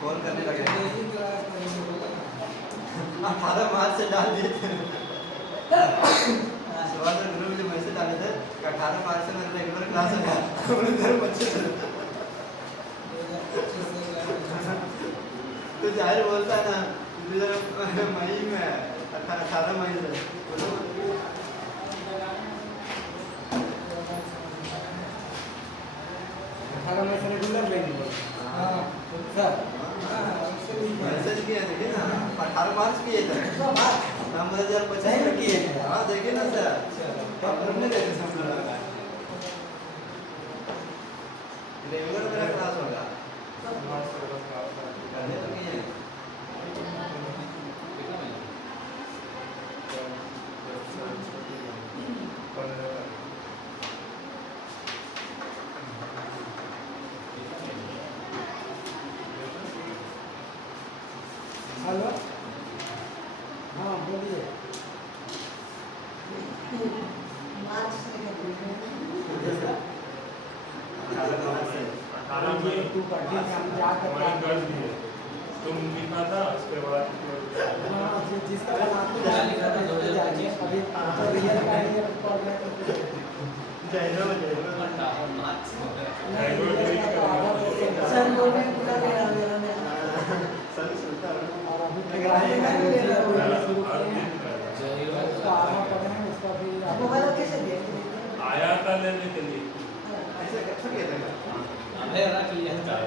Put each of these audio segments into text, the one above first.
Call करने लगे 18 मार्च से डाल दिए थे सुबह से ग्रुप में मैसेज डाले थे कि 18 मार्च से मेरा रेगुलर क्लास हो गया बच्चे तो जाहिर बोलता है ना मई में 18 मई से 18 मई से रेगुलर लेंगे। हाँ सर मैसेज किया देखिए ना 18 मार्च किए थे हम 2025 में किए थे। हाँ देखिए ना सर हमने देखे सब लोग रेगुलर मेरा क्लास होगा करने तो किए हेलो हाँ बोलिए। तुम लिखा था उसके बाद जिसका अभी रियल का ही आया था लेने के लिए ऐसे कैसे किया था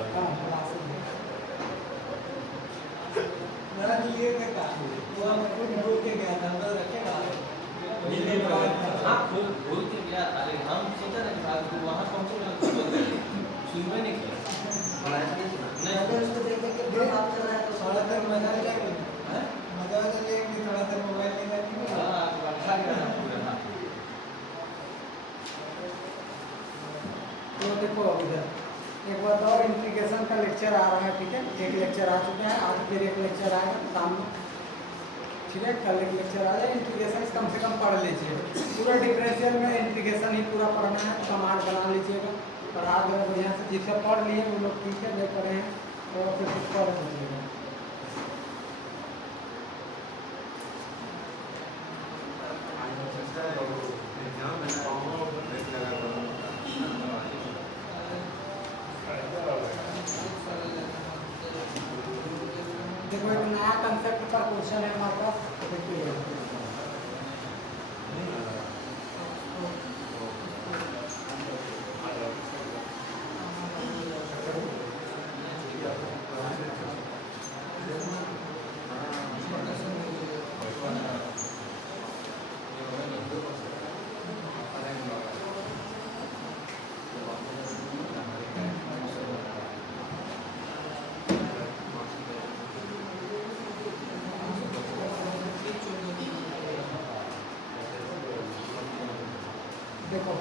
भूल के गया था लेकिन हम सोचा नहीं था कि वहाँ पहुँचेगा तो सुनबे नहीं किया नहीं उसको देख देख के बहुत आप चल रहा है तो थोड़ा देर मजा आ जाएगा मजा आ जाएगा थोड़ा देर मोबाइल नहीं रखेंगे हाँ अच्छा गया पूरा तो देखो इधर एक बार और इंटीग्रेशन का लेक्चर आ रहा है, ठीक है। एक लेक्चर आ चुके हैं, आज फिर एक लेक्चर आएगा शाम में, ठीक है। कल एक लेक्चर आ जाए। इंटीग्रेशन कम से कम पढ़ लीजिए, पूरा डिफरेंशियल में इंटीग्रेशन ही पूरा पढ़ना है। कमांड बना लीजिएगा, पढ़ा दो बढ़िया से। जिससे पढ़ लिए वो लोग ठीक है, नहीं पढ़े हैं तो फिर कुछ पढ़ लीजिएगा। देखो एक नया कंसेप्ट का क्वेश्चन है हमारे पास, देखिए देखो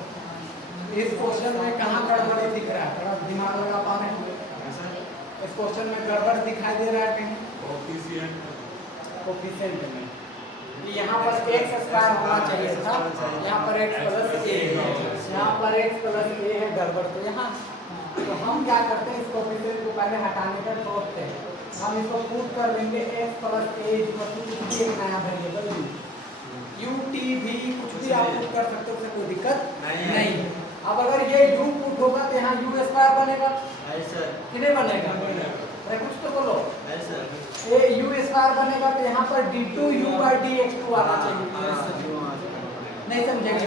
इस क्वेश्चन में कहाँ गड़बड़ी दिख रहा है, थोड़ा दिमाग लगा पा रहे हैं। इस क्वेश्चन में गड़बड़ दिखाई दे रहा है कहीं कोफिशिएंट में। यहाँ पर x स्क्वायर होना चाहिए था, यहाँ पर x प्लस a है, यहाँ पर x प्लस a है, गड़बड़। तो यहाँ तो हम क्या करते हैं, इस कोफिशिएंट को पहले हटाने का सोचते हैं। हम इसको पुट कर लेंगे x प्लस a एक नया वेरिएबल u t v कुछ भी आप पुट कर सकते हो, उससे कोई दिक्कत नहीं। अब अगर ये u पुट होगा तो यहाँ u स्क्वायर बनेगा, कि नहीं बनेगा? अरे कुछ तो बोलो। ये u स्क्वायर बनेगा तो यहाँ पर d2u by dx2 आना चाहिए, नहीं समझेंगे?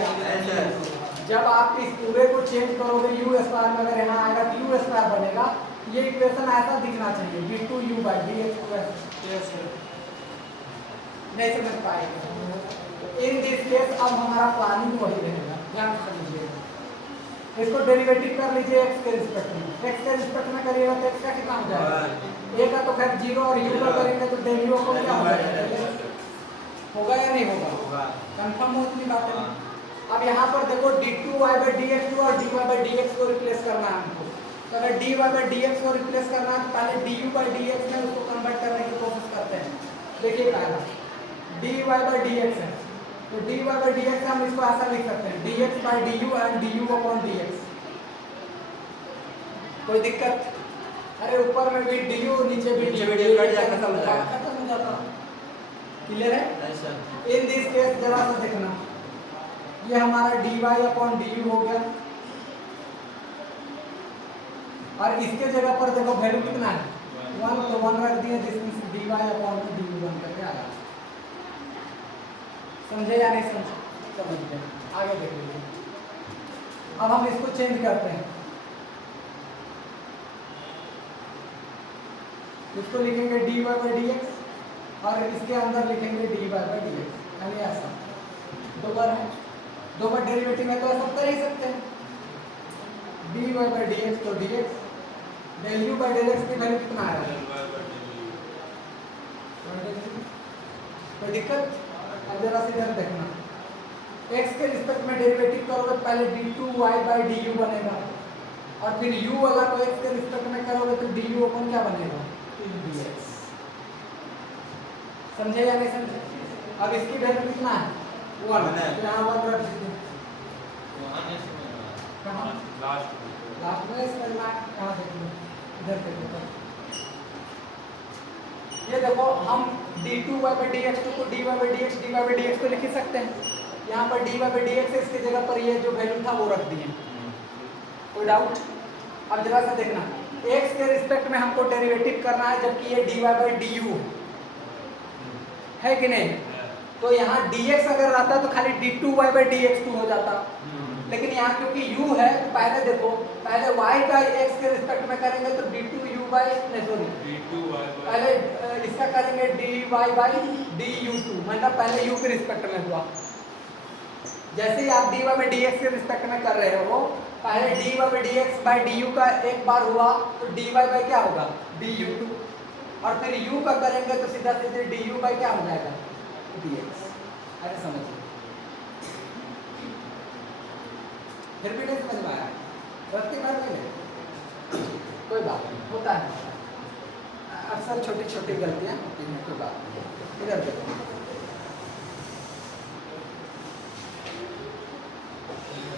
जब आप इस पूरे को चेंज करोगे u स्क्वायर में, अगर यहाँ आएगा तो u स्क्वायर बनेगा। ये इक्वेशन ऐसा दिखना चाहिए, d2u by dx2। नहीं समझ पाएंगे इन दिस केस। अब हमारा प्लानिंग वही रहेगा, ध्यान से लीजिएगा। इसको डेरिवेटिव कर लीजिए x के रिस्पेक्ट में। x के रिस्पेक्ट में करिएगा तो x का कितना हो जाएगा? a का तो खैर 0 और u का करेंगे तो del u को क्या हो जाएगा? होगा या नहीं होगा? होगा। कंफर्म हो इतनी बातें में? अब यहाँ पर देखो d2y/dx और dy/dx को रिप्लेस करना है हमको। तो अगर dy/dx को रिप्लेस करना है तो पहले du/dx में उसको कन्वर्ट करने की कोशिश करते हैं। देखिए पहला dy/dx है, तो dy/dx हम इसको ऐसा लिख सकते हैं dx/du एंड du/dx। कोई दिक्कत? अरे ऊपर में भी du नीचे भी du कट जाएगा, खत्म हो जाएगा। खत्म हो जाता। क्लियर है? नहीं सर। इन दिस केस जरा सा देखना, ये हमारा dy/du हो गया और इसके जगह पर देखो वैल्यू कितना है 1, तो 1 रख दिया जिसमें dy/du बन करके आया। समझे या नहीं समझे? समझ गए। आगे देख लीजिए। अब हम इसको चेंज करते हैं, इसको लिखेंगे dy/dx और इसके अंदर लिखेंगे dy/dx, यानी ऐसा दो बार है, दो बार डेरिवेटिव है तो ऐसा कर ही सकते हैं। dy/dx तो dx, del u/dx की वैल्यू कितना आया? कोई दिक्कत? अब जरा सी इधर देखना, x के रिस्पेक्ट में डेरिवेटिव करोगे तो पहले d2y/du बनेगा और फिर u वाला को x के रिस्पेक्ट में करोगे तो du अपन क्या बनेगा? dx। समझे या नहीं समझे? अब इसकी वैल्यू कितना है? 1 है, तो यहाँ 1 रख दीजिए। कहाँ? लास्ट में इसका दिमाग कहाँ देखिए? इधर देखिए। ये देखो हम d2y/dx को dy/dx को लिख ही सकते हैं। यहाँ पर dy/dx है, इसकी जगह पर ये जो वैल्यू था वो रख दिए। कोई डाउट? अब जरा सा देखना, x के रिस्पेक्ट में हमको डेरिवेटिव करना है जबकि ये dy/du है कि नहीं? तो यहाँ dx अगर रहता तो खाली d2y/dx2 हो जाता, लेकिन यहाँ क्योंकि u है तो पहले देखो, पहले y का x के रिस्पेक्ट में करेंगे तो पहले इसका करेंगे dy/du2, मतलब पहले u के रिस्पेक्ट में हुआ। जैसे ही आप dy/dx के रिस्पेक्ट में कर रहे हो, पहले dy/dx/du का एक बार हुआ तो dy by क्या होगा? du2, और फिर u का करेंगे तो सीधा सीधे du by क्या हो जाएगा? dx। अरे समझिए, फिर भी नहीं समझ में आया? रत्ती भर नहीं, कोई बात नहीं, होता है, अक्सर छोटी छोटी गलतियां होती हैं, कोई बात नहीं। इधर देखो,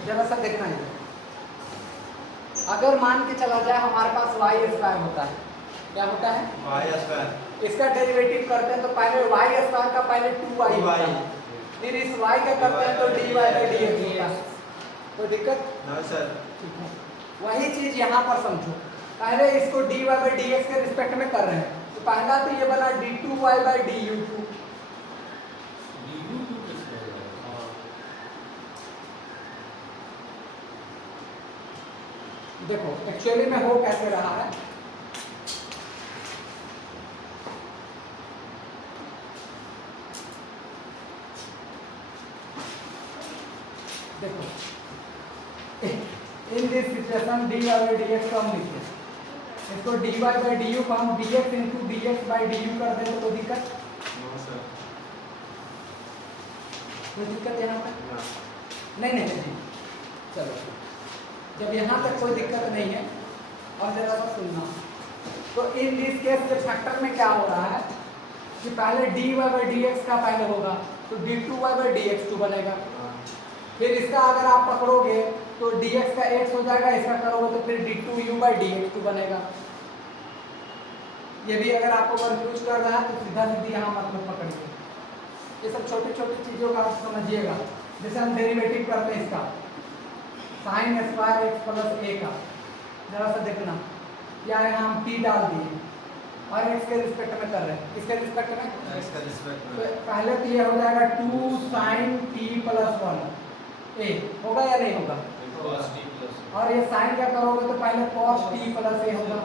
जरा सा देखना है, अगर मान के चला जाए हमारे पास y² होता है, क्या होता है? y²। इसका डेरिवेटिव करते हैं तो पहले y² का पहले 2y होता है, फिर इस y का करते हैं तो dy/dx होता है। कोई दिक्कत? नहीं सर। ठीक है, वही चीज यहाँ पर समझो, पहले इसको dy/dx के रिस्पेक्ट में कर रहे हैं तो पहला तो ये बना d2y/du2, देखो एक्चुअली में हो कैसे रहा है, देखो इन दिस सिचुएशन dy/dx को हम लिखते हैं, इसको dy/du को हम dx into dx/du कर दें तो कोई दिक्कत? कोई दिक्कत यहाँ पर? नहीं नहीं नहीं, चलो जब यहाँ तक कोई दिक्कत नहीं है, और जरा सा सुनना, तो इन दिस केस के फैक्टर में क्या हो रहा है कि पहले dy/dx का पहले होगा तो d2y/dx2 बनेगा, फिर इसका अगर आप पकड़ोगे तो dx का x हो जाएगा, इसका करोगे तो फिर d2u/dx2 बनेगा। ये भी अगर आपको कंफ्यूज कर रहा है तो सीधा सीधी यहाँ मतलब पकड़िए, ये सब छोटी छोटी चीज़ों का आप समझिएगा। जैसे हम डेरिवेटिव करते हैं इसका sin² x + a का, जरा सा देखना, या यहाँ हम t डाल दिए और x के रिस्पेक्ट में कर रहे हैं, किसके रिस्पेक्ट में? इसका रिस्पेक्ट तो में। पहले तो ये हो जाएगा 2 sin t + 1 a, होगा या नहीं होगा? और ये साइन क्या करोगे तो पहले cos t + a होगा,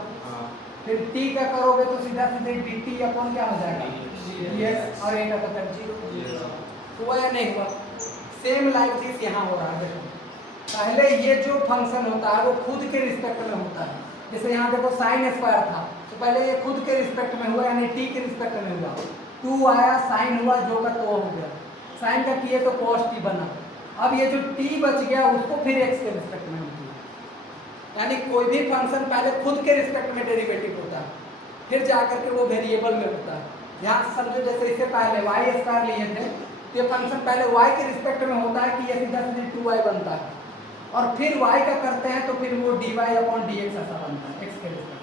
फिर t का करोगे तो सीधा सीधे dt अपन क्या हो जाएगा? dx, और a का तो 0। हुआ या नहीं हुआ? सेम लाइक दिस यहाँ हो रहा है। देखो पहले ये जो फंक्शन होता है वो खुद के रिस्पेक्ट में होता है, जैसे यहाँ देखो sin² था तो पहले ये खुद के रिस्पेक्ट में हुआ, यानी t के रिस्पेक्ट में हुआ, 2 आया, साइन हुआ, जो का तो हो गया, साइन का किए तो cos t बना। अब ये जो t बच गया उसको फिर x के रिस्पेक्ट में हम किए, यानी कोई भी फंक्शन पहले खुद के रिस्पेक्ट में डेरिवेटिव होता है, फिर जाकर के वो वेरिएबल में होता है। ध्यान से समझो, जैसे इससे पहले वाई स्क्वायर लिए थे, तो ये फंक्शन पहले y के रिस्पेक्ट में होता है कि ये सीधा सीधा 2y बनता है, और फिर y का करते हैं तो फिर वो dy अपॉन dx ऐसा बनता है x के रिस्पेक्ट में।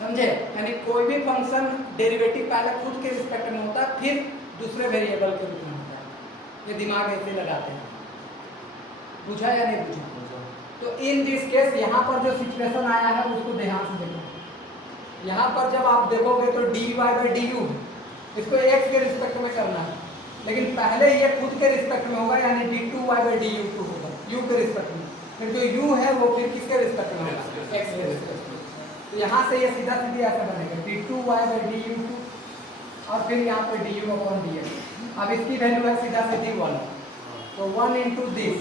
समझे? यानी कोई भी फंक्शन डेरिवेटिव पहले खुद के रिस्पेक्ट में होता है, फिर दूसरे वेरिएबल के रूप में होता है। ये दिमाग ऐसे लगाते हैं। बुझा या नहीं बुझा? तो इन दिस केस यहाँ पर जो सिचुएशन आया है उसको ध्यान से देखो। यहाँ पर जब आप देखोगे तो dy बाई डी यू, इसको x के रिस्पेक्ट में करना है, लेकिन पहले ये खुद के रिस्पेक्ट में होगा, यानी d2y बाई डी यू होगा, u के रिस्पेक्ट में। फिर जो u है वो फिर किसके रिस्पेक्ट में होगा? x के रिस्पेक्ट में। तो यहाँ से ये सीधा सीधी ऐसा बनेगा d2y बाई डी यू, और फिर यहाँ पे D you upon D x. अब इसकी वैल्यू है सीधा सीधी 1, तो 1 इंटू दिस,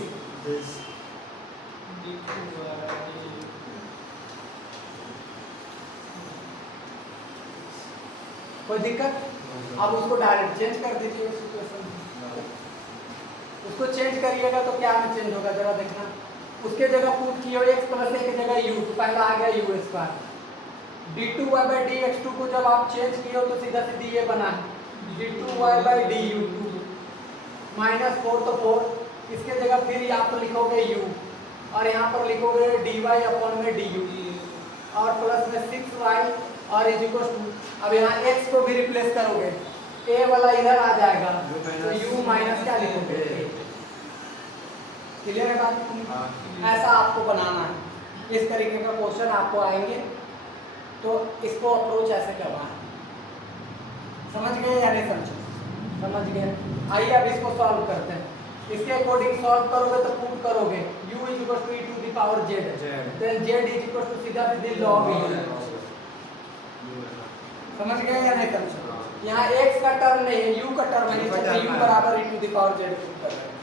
कोई दिक्कत? अब उसको डायरेक्ट चेंज कर दीजिए सिचुएशन, उसको चेंज करिएगा तो क्या में चेंज होगा जरा देखना। उसके जगह पुट किए x प्लस a की जगह u, पहला आ गया u square. d2y by dx2 को जब आप चेंज किए हो तो सीधा सीधी ये बना है d2y बाई du2 माइनस 4 तो 4, इसके जगह फिर यहाँ पर लिखोगे u, और यहाँ पर लिखोगे dy अपॉन में du, और प्लस में 6y और इज इक्वल टू, अब यहाँ x को भी रिप्लेस करोगे, a वाला इधर आ जाएगा तो u माइनस क्या लिखोगे? क्लियर है बात? ऐसा आपको बनाना है। इस तरीके का क्वेश्चन आपको आएंगे तो इसको अप्रोच ऐसे करना है। समझ गए या नहीं समझे? समझ गए। आइए अब इसको सॉल्व करते हैं। इसके अकॉर्डिंग सॉल्व करोगे तो पुट करोगे u is equal to e to the power z, then z is equal to सीधा सीधी log e। समझ गए या नहीं समझे? यहाँ x का टर्म नहीं है, u का टर्म है, इसलिए u बराबर e to the power z put कर रहे हैं।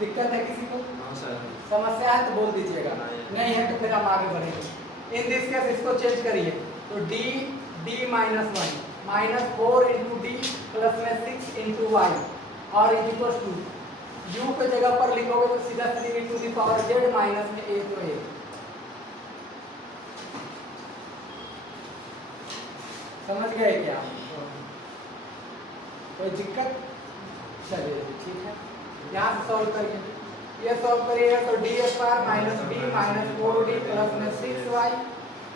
दिक्कत है किसी को? समस्या है तो बोल दीजिएगा, नहीं है तो फिर हम आगे बढ़ेंगे। इन दिस केस इसको चेंज करिए तो d minus 1 minus 4 into D plus में 6 इंटू वाई, और इज इक्वल टू u पे जगह पर लिखोगे तो सीधा सीधी e to the power z minus में a तो a। समझ गए क्या? कोई दिक्कत? चलिए ठीक है, यहाँ से सॉल्व करिए। ये सॉल्व करिएगा तो D square minus B minus 4d plus में 6y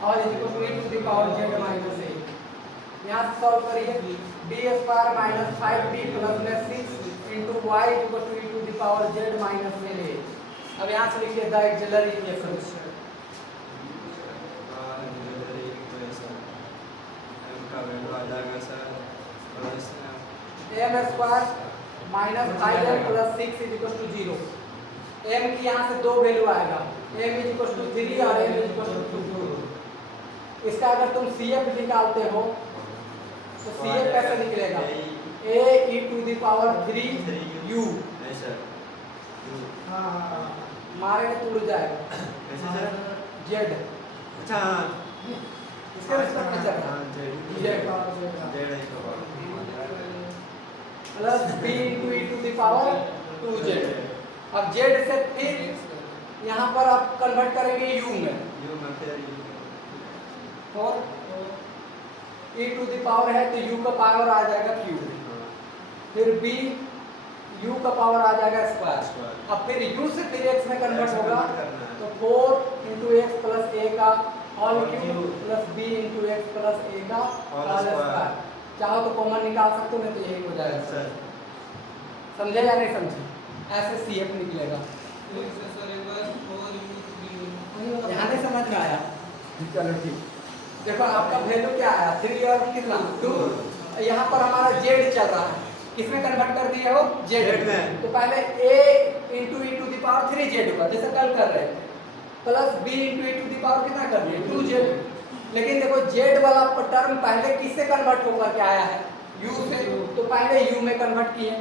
और is equal to e to the power z minus a। यहाँ से सॉल्व करिए, D square minus 5d plus में 6 into y is equal to e to the power z minus में a। अब यहाँ से लिखिए the auxiliary equation, m square minus 5m plus 6 is equal to 0। m की यहाँ से दो वैल्यू आएगा, m इज इक्वल टू 3 और m इज इक्वल टू 2। इसका अगर तुम CF निकालते हो तो CF कैसे निकलेगा? a e to the power 3u। मारेंगे तो उड़ जाएगा z। अच्छा इसके रिस्पेक्ट में चल रहा है z plus b into e to the power 2z। अब z से फिर यहाँ पर आप कन्वर्ट करेंगे u में, और e टू द पावर है तो u का पावर आ जाएगा q, फिर b u का पावर आ जाएगा स्क्वायर। अब फिर u से फिर x में कन्वर्ट होगा तो 4 इंटू एक्स प्लस a का whole cube plus b into X plus a का होल स्क्वायर। चाहो तो कॉमन निकाल सकते हो, नहीं तो यही हो जाएगा। समझे या नहीं समझे? ऐसे CF निकलेगा। यहाँ नहीं समझ में आया? चलो ठीक। देखो आपका वैल्यू क्या आया? 3 और कितना 2। यहाँ पर हमारा z चल रहा है, किसमें कन्वर्ट कर दिया हो? z में। तो पहले a into e to the power 3z हुआ जैसे कल कर रहे थे, plus b into e to the power कितना कर दिया? 2z। लेकिन देखो z वाला टर्म पहले किससे कन्वर्ट होकर के आया है? u से, तो पहले u में कन्वर्ट किए,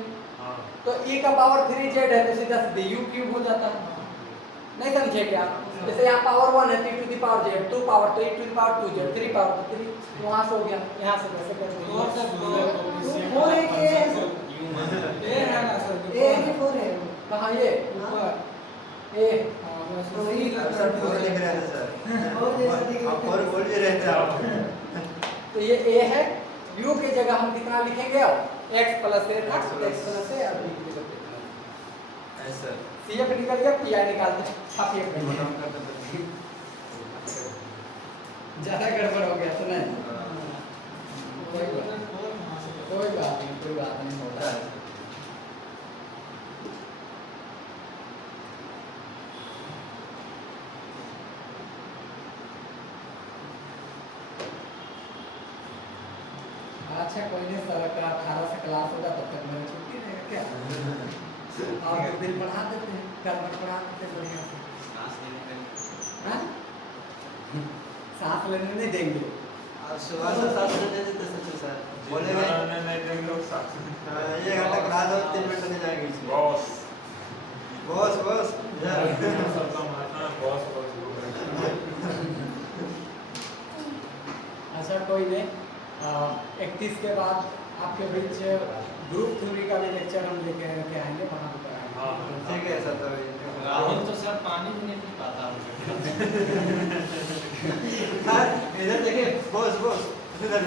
तो e का पावर 3z है तो सीधा सीधे u क्यूब हो जाता है। नहीं समझे क्या? जैसे यहाँ पावर 1 है तो e to the power z, 2 power तो e to the power 2z, 3 power तो 3, वहाँ से हो गया, यहाँ से कैसे कर देंगे? 4 है कि ए है ना सर, ए है कि 4 है? कहाँ ये? ए सर 4 लिख रहे थे सर। आप 4 बोल भी रहे थे आप। तो ये a है, u की जगह हम कितना लिखेंगे अब? x प्लस a था, x प्लस a अब b की जगह पे ऐसा CF निकल गया, PI निकाल दो, आप ये कर मोटा कर दो। ज़्यादा गड़बड़ हो गया तो नहीं, कोई बात नहीं होता है। अच्छा कोई नहीं सर, 18 से क्लास होगा तब तक मेरी छुट्टी रहेगा क्या? और दिन बढ़ा देते हैं, कर्मठ बढ़ा देते हैं बढ़िया से। हाँ? सांस लेने नहीं देंगे। आप सुबह से 7 बजे दे देते सर। बोले गए नहीं देंगे लोग साथ। ये घंटा क्लास और 3 मिनट नहीं जाएगी इसमें। बॉस बॉस बॉस सबका मानना बॉस बॉस बोल रहे हैं। अच्छा कोई नहीं, 31 के बाद आपके बीच ग्रुप थ्योरी का भी लेक्चर हम लेके आएंगे, वहाँ पर आएंगे। हाँ ठीक है सर। तो राहुल तो सर पानी भी नहीं पी पाता। हाँ इधर देखिए बॉस बॉस इधर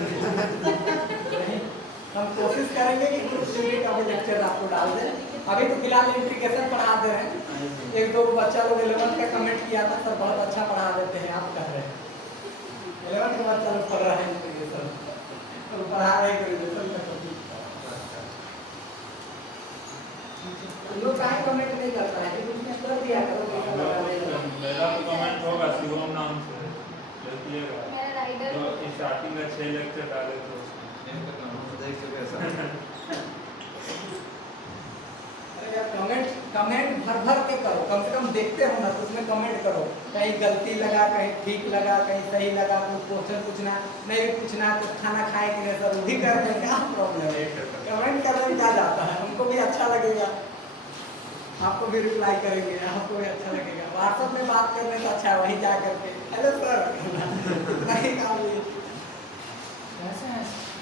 हम कोशिश करेंगे कि ग्रुप थ्योरी का भी लेक्चर आपको डाल दें। अभी तो फिलहाल इंट्रीगेशन पढ़ा दे रहे हैं। एक दो बच्चा लोग 11th का कमेंट किया था सर बहुत अच्छा पढ़ा देते हैं, आप कह रहे हैं 11th के बच्चा लोग पढ़ रहे हैं इंट्रीगेशन, तो पढ़ा रहे हैं ग्रेजुएशन का टॉपिक। लोग काहे कमेंट नहीं करता है कि तुमने कर दिया करो, मेरा तो कमेंट होगा शिवम नाम से देखिएगा, तो स्टार्टिंग में 6 लेक्चर डाले तो देख चुके हैं सर। अरे यार कमेंट भर के करो, कम से कम देखते हो ना तो उसमें कमेंट करो, कहीं गलती लगा, कहीं ठीक लगा, कहीं सही लगा, कुछ क्वेश्चन पूछना नहीं पूछना, कुछ खाना खाए कि नहीं सर वो भी कर देंगे, क्या प्रॉब्लम है? कमेंट करने में क्या जाता है, हमको भी अच्छा लगेगा, आपको भी रिप्लाई करेंगे, आपको भी अच्छा लगेगा। व्हाट्सएप में बात करने से अच्छा है वहीं जा करके हेलो सर नहीं काम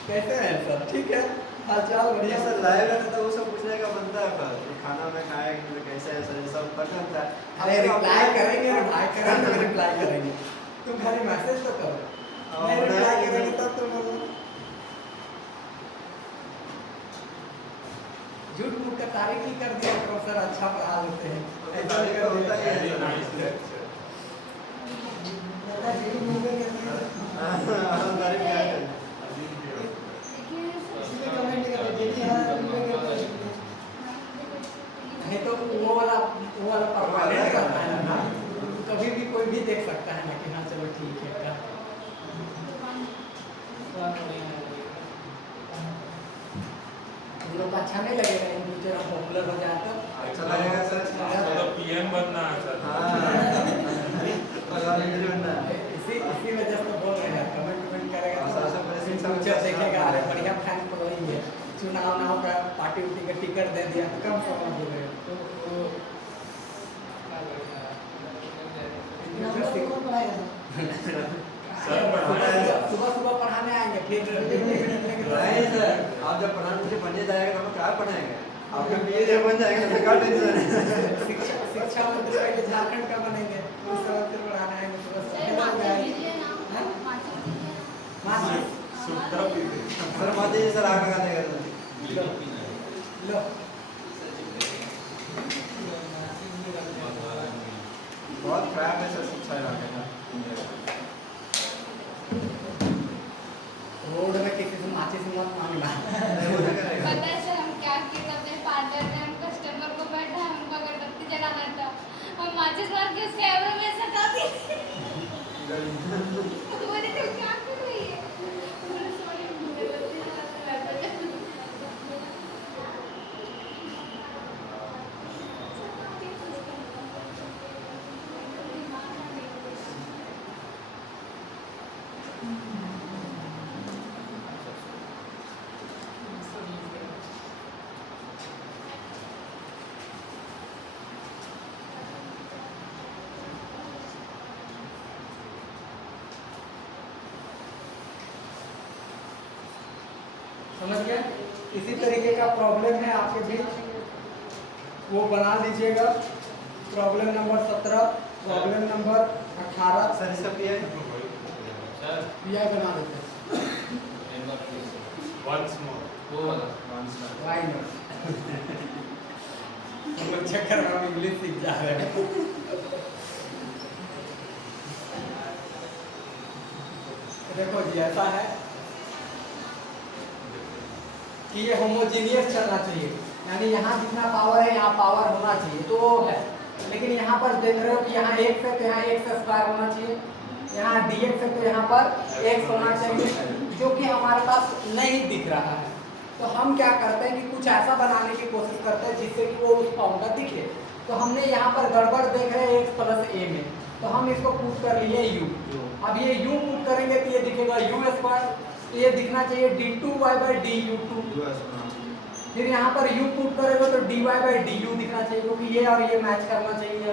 कैसे हैं सर, ठीक है हालचाल बढ़िया सर लाइव रहता तो वो सब पूछने का बनता है पर खाना में खाया कि कैसे है सर सब पता होता है। अरे रिप्लाई करेंगे रिप्लाई करेंगे, तुम खाली मैसेज तो करो, नहीं रिप्लाई करेंगे तब तुम झूठ मूठ का तारीफ ही कर दिया करो सर, अच्छा पढ़ा देते हैं ऐसा तारीफ तो होता ही है वेरी सर। Nice lecture. तारीफ क्या है? नहीं तो वो वाला परमानेंट करना है ना, कभी भी कोई भी देख सकता है ना कि हाँ चलो ठीक है क्या। लोग अच्छा नहीं लगेगा इन फ्यूचर हम पॉपुलर हो जाए तो अच्छा लगेगा सर। तो पीएम बनना है सर। हाँ प्रधानमंत्री बनना है। इसी वजह से बोल रहे हैं, कमेंट करेगा हाँ, तो सबसे पहले शिक्षा फ्यूचर में देखेगा, अरे बढ़िया फैन तो वही है, चुनाव का पार्टी उटी का टिकट दे दिया तो कम से कम बोल रहे हैं सर पढ़ाया सुबह सुबह पढ़ाने आएंगे फिर नहीं सर, आप जब प्रधानमंत्री बनने जाएगा तो हम क्या पढ़ाएंगे? आपका बीए जब बन जाएगा तो क्या टेंशन है? शिक्षा मंत्री पहले झारखंड का बनेंगे, उस समय फिर पढ़ाने आएंगे सुबह सुविधा भी दे। सर माता जी सर आगे का देगा लो बहुत खराब है सर शिक्षा इलाके का। रोड में किसी से माचिस मत मांगना। पता है सर हम क्या किए अपने पार्लर में, हम कस्टमर को बैठा है हमको अगरबत्ती जलाना था, हम माचिस मार के उसके एवं में सटा दी। बोले तो क्या कर रही है, बोले सॉरी अगरबत्ती जलाते बैठा है। समझ गए? इसी तरीके का प्रॉब्लम है आपके बीच, वो बना लीजिएगा। Problem number 17, problem number 18। Sir इसका पी आई सर पीआई बना देते हैं। once more वो वाला Why not? वो चक्कर में हम इंग्लिश सीख जा रहे हैं। देखो जी ऐसा है कि ये होमोजीनियस चलना चाहिए, यानी यहाँ जितना पावर है यहाँ पावर होना चाहिए, तो वो है। लेकिन यहाँ पर देख रहे हो कि यहाँ x है तो यहाँ x स्क्वायर होना चाहिए, यहाँ dx है तो यहाँ पर x होना चाहिए, जो कि हमारे पास नहीं दिख रहा है। तो हम क्या करते हैं कि कुछ ऐसा बनाने की कोशिश करते हैं जिससे कि वो उस फॉर्म का दिखे। तो हमने यहाँ पर गड़बड़ देख रहे हैं x प्लस a में, तो हम इसको पुट कर लिए u। अब ये u पुट करेंगे तो ये दिखेगा u स्क्वायर, तो ये दिखना चाहिए d2y/du2। फिर यहाँ पर u पुट करेगा तो dy/du दिखना चाहिए, क्योंकि ये और ये मैच करना चाहिए।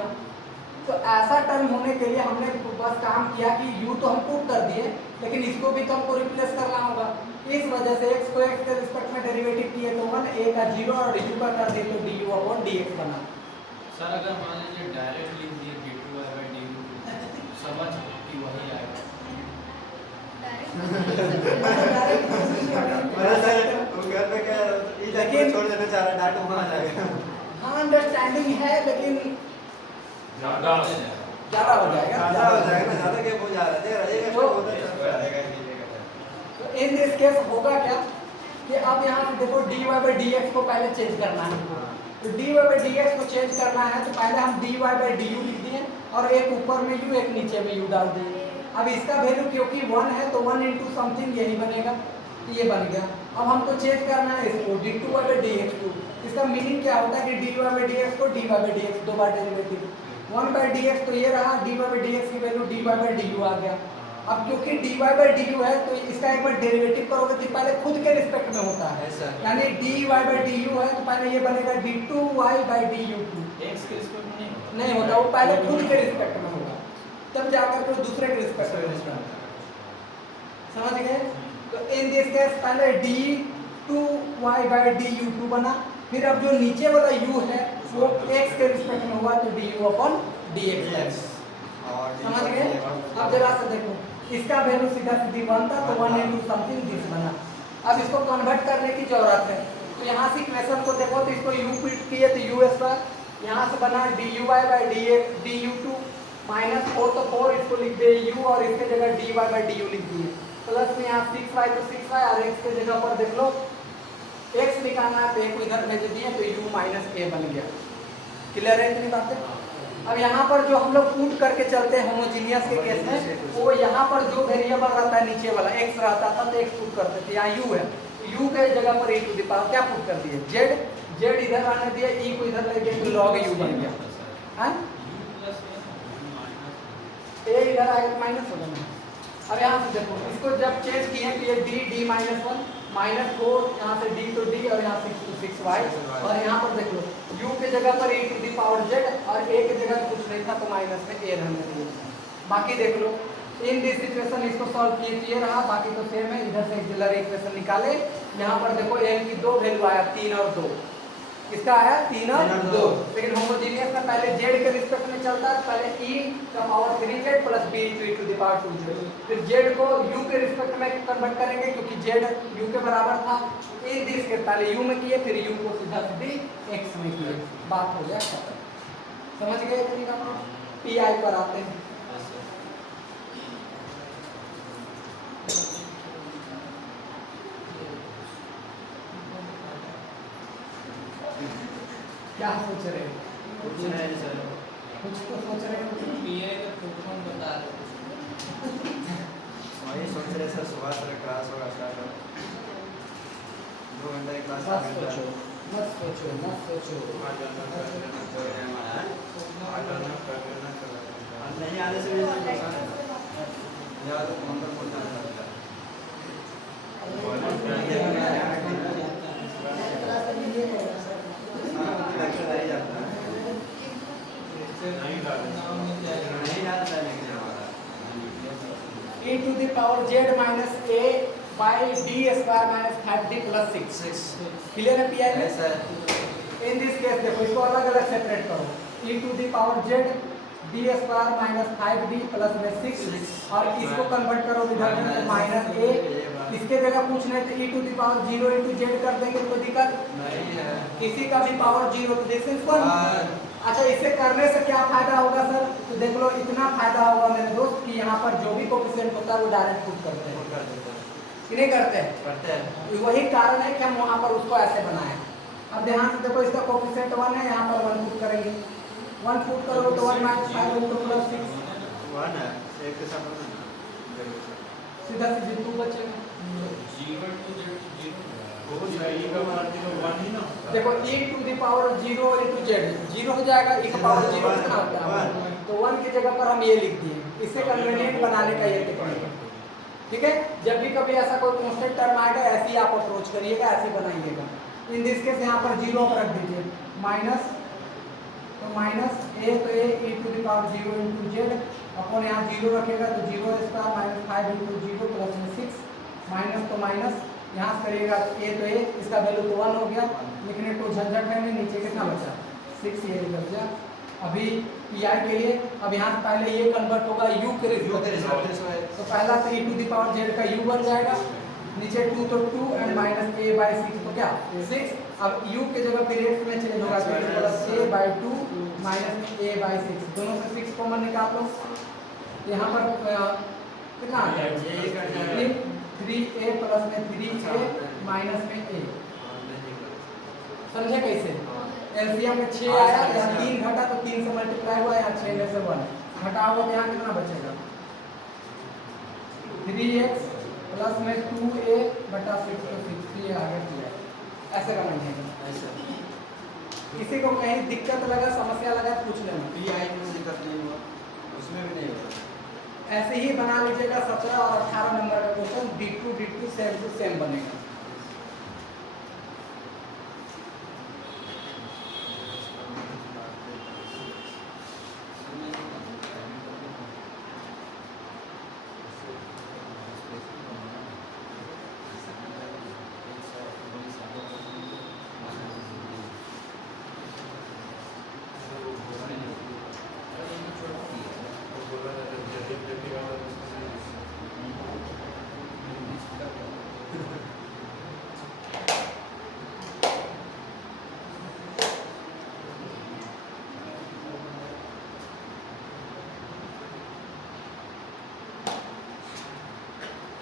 तो ऐसा टर्म होने के लिए हमने बस काम किया कि u तो हम पुट कर दिए, लेकिन इसको भी तो हमको रिप्लेस करना होगा। इस वजह से x को x के रिस्पेक्ट में डेरिवेटिव किए तो 1, a का 0 और u का कर दिए तो du/dx बना। सर अगर मान लीजिए डायरेक्ट लिख दिए d2y/du समझ कि वही आएगा। घर पे क्या लेकिन छोड़ देना चाह रहा डाटा वहाँ आ जाएगा। हाँ अंडरस्टैंडिंग है, लेकिन ज़्यादा ज़्यादा हो जाएगा। ज़्यादा हो जाएगा, ज़्यादा क्या हो जा रहा है, रहेगा तो- होता है। तो इन दिस केस होगा क्या कि अब यहाँ पे देखो dy/dx को पहले चेंज करना है। तो dy/dx को चेंज करना है तो पहले हम dy/du लिख दिए और एक ऊपर में u एक नीचे में u डाल दिए। अब इसका वैल्यू क्योंकि 1 है तो 1 × समथिंग यही बनेगा, तो ये बन गया। अब हमको चेंज करना है इसको d2y/dx को। इसका मीनिंग क्या होता है कि dy/dx को dy/dx दो बार डेरिवेटिव, 1/dx तो ये रहा, dy/dx की वैल्यू dy/du आ गया। अब क्योंकि dy/du है तो इसका एक बार डेरिवेटिव करोगे तो पहले खुद के रिस्पेक्ट में होता है, यानी dy/du है तो पहले ये बनेगा d2y/du2। x के रिस्पेक्ट में नहीं होता, वो पहले खुद के रिस्पेक्ट में होगा, तब जाकर के दूसरे के रिस्पेक्ट में होगा। समझ गए? तो इन दिस केस पहले d2y/du2 बना, फिर अब जो नीचे वाला u है वो x के रिस्पेक्ट में हुआ तो du/dx। समझ गए? अब जरा से देखो, इसका वैल्यू सीधा सीधी 1 था तो 1 × समथिंग दिस बना। अब इसको कन्वर्ट करने की जरूरत है, तो यहाँ से इक्वेशन को देखो तो इसको u पुट किए तो u स्क्वायर, यहाँ से बना du/du2 -4 तो 4 इसको लिख दिए u और इसके जगह dy/du लिख दिए, प्लस में यहाँ 6y तो 6y और x के जगह पर देख लो x निकालना है तो एक इधर भेज दिए तो u - a बन गया। क्लियर है इतनी बातें? अब यहाँ पर जो हम लोग पुट करके चलते हैं होमोजीनियस के केस में, वो यहाँ पर जो वेरिएबल रहता है नीचे वाला x रहता था तो x पुट करते थे, यहाँ u है u के जगह पर e टू द पावर क्या पुट कर दिए z इधर आने दिया, e को इधर ले गए तो log u बन गया। हाँ a इधर आएगा तो माइनस हो जाना। अब यहाँ से देखो इसको जब चेंज किए तो ये d -1 -4 यहाँ से d तो d और यहाँ 6 तो 6y और यहाँ पर देख लो u के जगह पर e to the power z और a के जगह कुछ नहीं था तो माइनस में a रहने दिए। बाकी देख लो इन दिस इक्वेशन इसको सॉल्व किए तो ये रहा, बाकी तो सेम है। इधर से एक्सिलरी इक्वेशन निकाले, यहाँ पर देखो n की दो वैल्यू आया 3 और 2, इसका आया 3 और 2। लेकिन होमोजीनियस में पहले z के रिस्पेक्ट में चलता है, पहले e का power 3z plus b to the power 2z, फिर z को u के रिस्पेक्ट में कन्वर्ट करेंगे क्योंकि z u के बराबर था। इन दिस के पहले u में किए फिर u को सीधा सीधी x में किए, बात हो गया खत्म। समझ गए इतनी बात? pi पर आते हैं। क्या सोच रहे हैं? कुछ नहीं सर, कुछ तो सोच रहे हैं। पीआई का फुल बता रहे वही सोच रहे सर, सुबह से क्लास होगा स्टार्ट, 2 घंटे की क्लास मत सोचो, मत सोचो, मत सोचो। नहीं आने से भी यार अंदर पहुंचना पड़ता है। लेक्चर नहीं जाता है, नहीं डालेंगे। नहीं जाता है लेकिन हमारा e to the power z - a 5d square minus 5d plus 6 clear है पीआई में? ऐसा इन दिस केस देखो इसको अलग अलग सेपरेट करो e to the power z d square minus 5d plus में 6 और इसको कन्वर्ट करो इधर में माइनस a इसके जगह पूछने थे e to the power 0 into z कर देंगे तो दिक्कत नहीं है। किसी का भी पावर 0 तो दिस इज 1। अच्छा इससे करने से क्या फायदा होगा सर? तो देख लो इतना फायदा होगा मेरे दोस्त कि यहाँ पर जो भी कोफिशिएंट होता है वो डायरेक्ट पुट करते हैं कि नहीं करते हैं? करते हैं। वही कारण है कि हम वहाँ पर उसको ऐसे बनाए। अब ध्यान से देखो इसका कोफिशिएंट 1 है, यहाँ पर 1 पुट करेंगे। 1 पुट करो तो 1 माइनस 5 into प्लस 6 1 है एक के साथ 1 सीधा सीधे 2 बचेगा। वो चाहिए का मान 1 ही ना। देखो e to the power 0 into z 0 हो जाएगा, e का पावर 0 कितना होता है? तो 1 की जगह पर हम ये लिख दिए। इससे कन्वीनियंट बनाने का ये टेक्निक है। ठीक है, जब भी कभी ऐसा कोई कांस्टेंट टर्म आएगा ऐसे ही आप अप्रोच करिएगा, ऐसे बनाइएगा। इन दिस केस यहाँ पर 0 रख दीजिए माइनस तो माइनस a तो a e to the power 0 into z अपन यहाँ 0 रखेगा तो 0 स्क्वायर माइनस 5 into 0 प्लस में 6 माइनस तो माइनस यहाँ से करिएगा तो a इसका वैल्यू तो 1 हो गया, लिखने को झंझट है नहीं। नीचे कितना बचा 6 ये निकल गया। अभी pi के लिए अब यहाँ से पहले ये कन्वर्ट होगा u के रिस्पेक्ट तो पहला तो e to the power z का u बन जाएगा, नीचे 2 तो 2 एंड माइनस a by 6 तो क्या 6। अब u के जगह फिर x में चेंज होगा तो plus a by 2 minus a by 6 दोनों से 6 कॉमन निकाल लो। यहाँ पर कितना आ जाएगा 3a प्लस में 3a माइनस में a। समझे कैसे? एलसीएम में 6 आया, यहाँ 3 घटा तो 3 से मल्टीप्लाई हुआ, यहाँ 6 में से 1 घटाओगे तो यहाँ कितना बचेगा 3x प्लस में 2a बटा 6 तो 6 ये आगे किया ऐसे बनाइएगा। किसी को कहीं दिक्कत लगा समस्या लगा पूछ लेना। पीआई में दिक्कत नहीं हुआ, उसमें भी नहीं होगा। ऐसे ही बना लीजिएगा 17 और 18 नंबर का question D2 same to same बनेगा।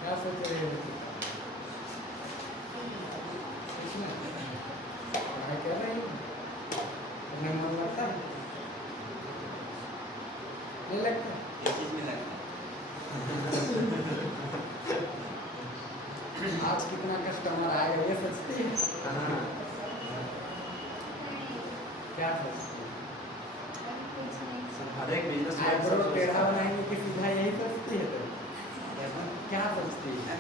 क्या सोच रहे हो? पढ़ाई कर रहे हो? अपने मन लगता है? नहीं लगता? ये चीज में लगता आज कितना कस्टमर आएगा ये सोचती है? है। क्या सोचती है? हर एक बिजनेस आईब्रो टेढ़ा बनाएंगे कि सीधा यही सोचती है? तो क्या सोचती है?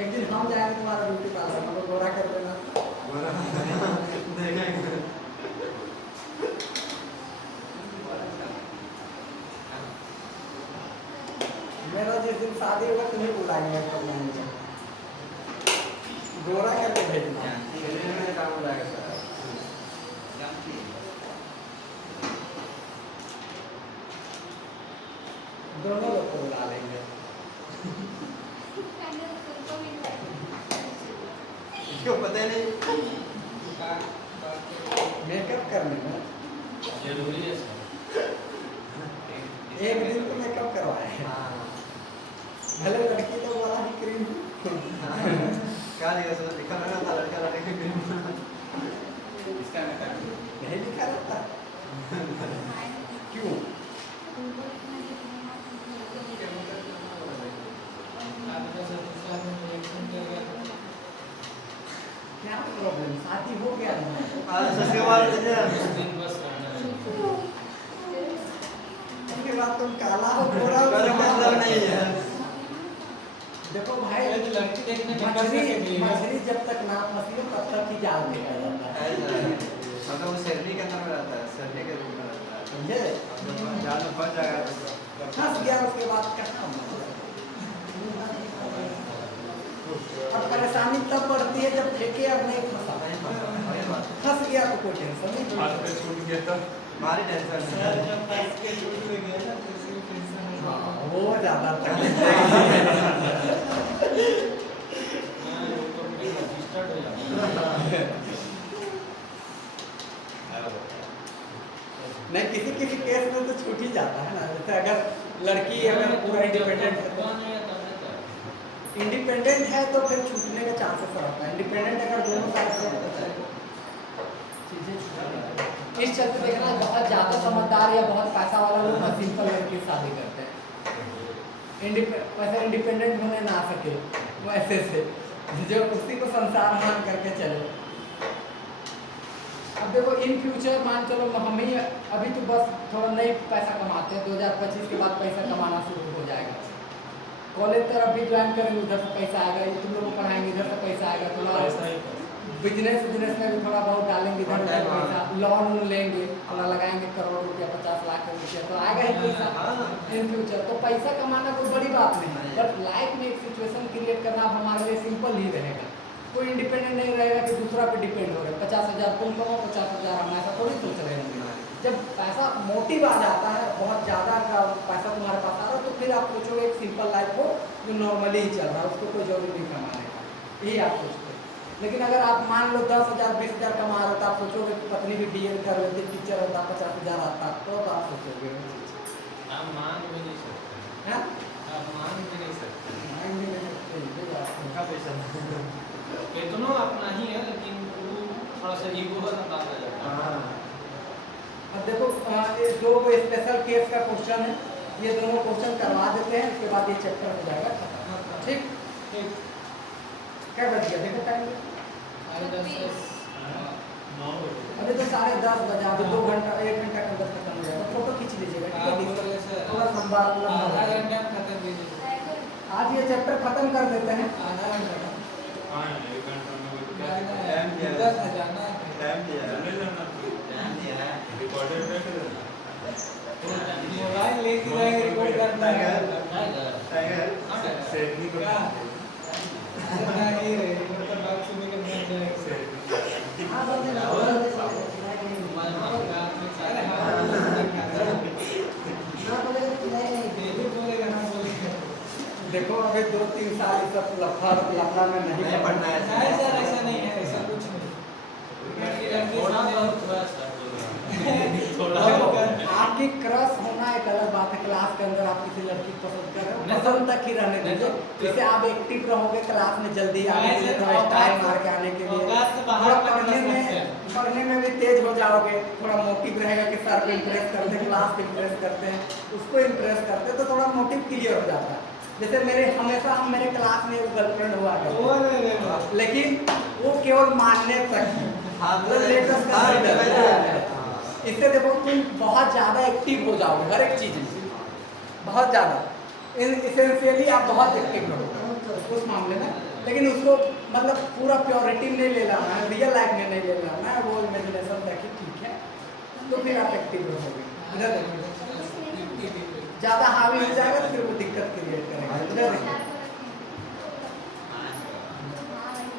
एक दिन हम जाएंगे तुम्हारा ब्यूटी पार्लर हमको गोरा कर देना। देखेंगे। मेरा जिस दिन शादी होगा तुम्हें बुलाएंगे गोरा करके भेजना। खेलने में काम हो जाएगा सर। दोनों लोग को बुला लेंगे। इसको पता नहीं मेकअप करने में जरूरी है सर। एक दिन तो मेकअप करवाए भले लड़की तो वाला ही क्रीम क्या लिखा सर? लिखा रहना था लड़का लड़के के इसका नहीं लिखा रहता क्यों? क्या प्रॉब्लम? शादी हो गया ना उसके बाद दिन बस करना है। उसके बाद तुम काला हो गोरा हो कोई मतलब नहीं है। देखो भाई लड़की देखने के मछली जब तक ना फंसी हो तब तक ही जाल देखा जाता है। मतलब वो सर्दी के अंदर में रहता है, सर्दी के रूप में रहता है। समझे? जब जाल में फंस जाएगा तो फंस गया उसके बाद कहाँ और परेशानी तब बढ़ती है जब फेंके और नहीं फंसा। फंस गया तो कोई टेंशन नहीं। हाथ पे छूट गया तब हमारी टेंशन सर जब फंस के छूट में गया ना तो इसलिए टेंशन है। हाँ, वो ज़्यादा तकलीफ हाँ, वो तो मेरा रजिस्टर्ड हो जाता है। नहीं, किसी किसी केस में तो छूट ही जाता है ना। जैसे अगर लड़की अगर पूरा इंडिपेंडेंट है तो इंडिपेंडेंट है तो फिर छूटने का चांसेस रहता है। इंडिपेंडेंट अगर दोनों साइड से चीज़ें छूट जाती हैं। इस चलते देखना बहुत ज़्यादा समझदार या बहुत पैसा वाला लोग ना सिंपल लड़की से शादी करते हैं। वैसे इंडिपेंडेंट होने ना सके वैसे से जो उसी को संसार मान करके चले। अब देखो इन फ्यूचर मान चलो हम ही अभी तो बस थोड़ा नहीं पैसा कमाते हैं, 2025 के बाद पैसा कमाना शुरू हो जाएगा। कॉलेज तरफ भी ज्वाइन करेंगे, उधर से पैसा आएगा, ये तुम लोग को पढ़ाएंगे, इधर से पैसा आएगा। थोड़ा बिजनेस में भी थोड़ा बहुत डालेंगे, इधर उधर पैसा, लोन लेंगे, थोड़ा लगाएंगे करोड़ रुपया 50 लाख रुपया तो आएगा ही पैसा इन फ्यूचर। तो पैसा कमाना कोई बड़ी बात नहीं है, बट लाइफ में एक सिचुएशन क्रिएट करना अब हमारे लिए सिंपल ही रहेगा। कोई इंडिपेंडेंट नहीं रहेगा कि दूसरा पे डिपेंड हो रहा है। 50,000 तुम कमाओ, 50,000 हम, ऐसा थोड़ी सोच रहे हैं। जब पैसा मोटिव आ जाता है, बहुत ज़्यादा का पैसा तुम्हारे पास आ रहा है, तो फिर आप सोचोगे एक सिंपल लाइफ हो जो नॉर्मली ही चल रहा है, उसको कोई जरूरी नहीं कमाने का, यही आप सोचते हो। लेकिन अगर आप मान लो 10,000 20,000 कमा रहे हो तो आप सोचोगे कि पत्नी भी DL कर लेती, टीचर होता, 50,000 आता, तो आप सोचोगे आप मांग भी नहीं सकते। हाँ? आप मांग भी नहीं सकते। मांग भी नहीं सकते, ये बात है। का पैसा कितनों अपना ही है, लेकिन वो थोड़ा सा ईगो वाला बात आ जाता है। हाँ अब देखो ये दो स्पेशल केस का क्वेश्चन है, ये दोनों क्वेश्चन करवा देते हैं, उसके बाद ये चैप्टर हो जाएगा। ठीक ठीक। क्या बज गया देखो टाइम? अरे 10 अभी तो 10:30 बजा, अभी 2 घंटा 1 घंटा के अंदर खत्म हो जाएगा। फोटो खींच लीजिएगा, ठीक है? थोड़ा लंबा आधा घंटा में खत्म कीजिए। आज ये चैप्टर खत्म कर देते हैं। आधा घंटा हाँ 1 घंटा में वो क्या टाइम दिया दस है जाना है। टाइम दिया चले जाना रिकॉर्डेड रख देना। मोबाइल लेके जाएंगे, रिकॉर्ड करना है। टाइगर सेट नहीं करना नहीं रे, मतलब बात सुनने के बाद जाएगा। सेट हाँ, बंदे ना, मोबाइल बंदे ना। मोबाइल मांगा आपने सारे ना बोलेगा पिलाई नहीं। नहीं बोलेगा ना बोलेगा। देखो अभी 2-3 साल ये सब लफड़ा में नहीं पढ़ना है नहीं सर, ऐसा नहीं है, ऐसा कुछ नहीं। थोड़ा बहुत थोड़ा आपकी क्रश होना एक अलग बात है। क्लास के अंदर आप किसी लड़की को पसंद कर रहे हो, पसंद तक ही रहने दीजिए। जैसे आप एक्टिव रहोगे क्लास में, जल्दी आने के लिए, थोड़ा स्टाइल मार के आने के लिए, थोड़ा पढ़ने में भी तेज हो जाओगे। थोड़ा मोटिव रहेगा कि सर को इम्प्रेस करते हैं, क्लास को इम्प्रेस करते हैं, उसको इम्प्रेस करते हैं, तो थोड़ा मोटिव क्लियर हो जाता है। जैसे मेरे क्लास में एक गर्लफ्रेंड हुआ है, लेकिन वो केवल मानने तक ही। इससे देखो तुम बहुत ज़्यादा एक्टिव हो जाओगे हर एक चीज़ में, बहुत ज़्यादा इसेंशियली आप बहुत एक्टिव रहोगे उस मामले में। लेकिन उसको मतलब पूरा प्योरिटी में नहीं ले लाना है, रियल लाइफ में नहीं ले लाना है, वो इमेजिनेशन तक ही ठीक है, तो फिर आप एक्टिव रहोगे। इधर ज़्यादा हावी हो जाएगा तो फिर वो दिक्कत क्रिएट करेगा। इधर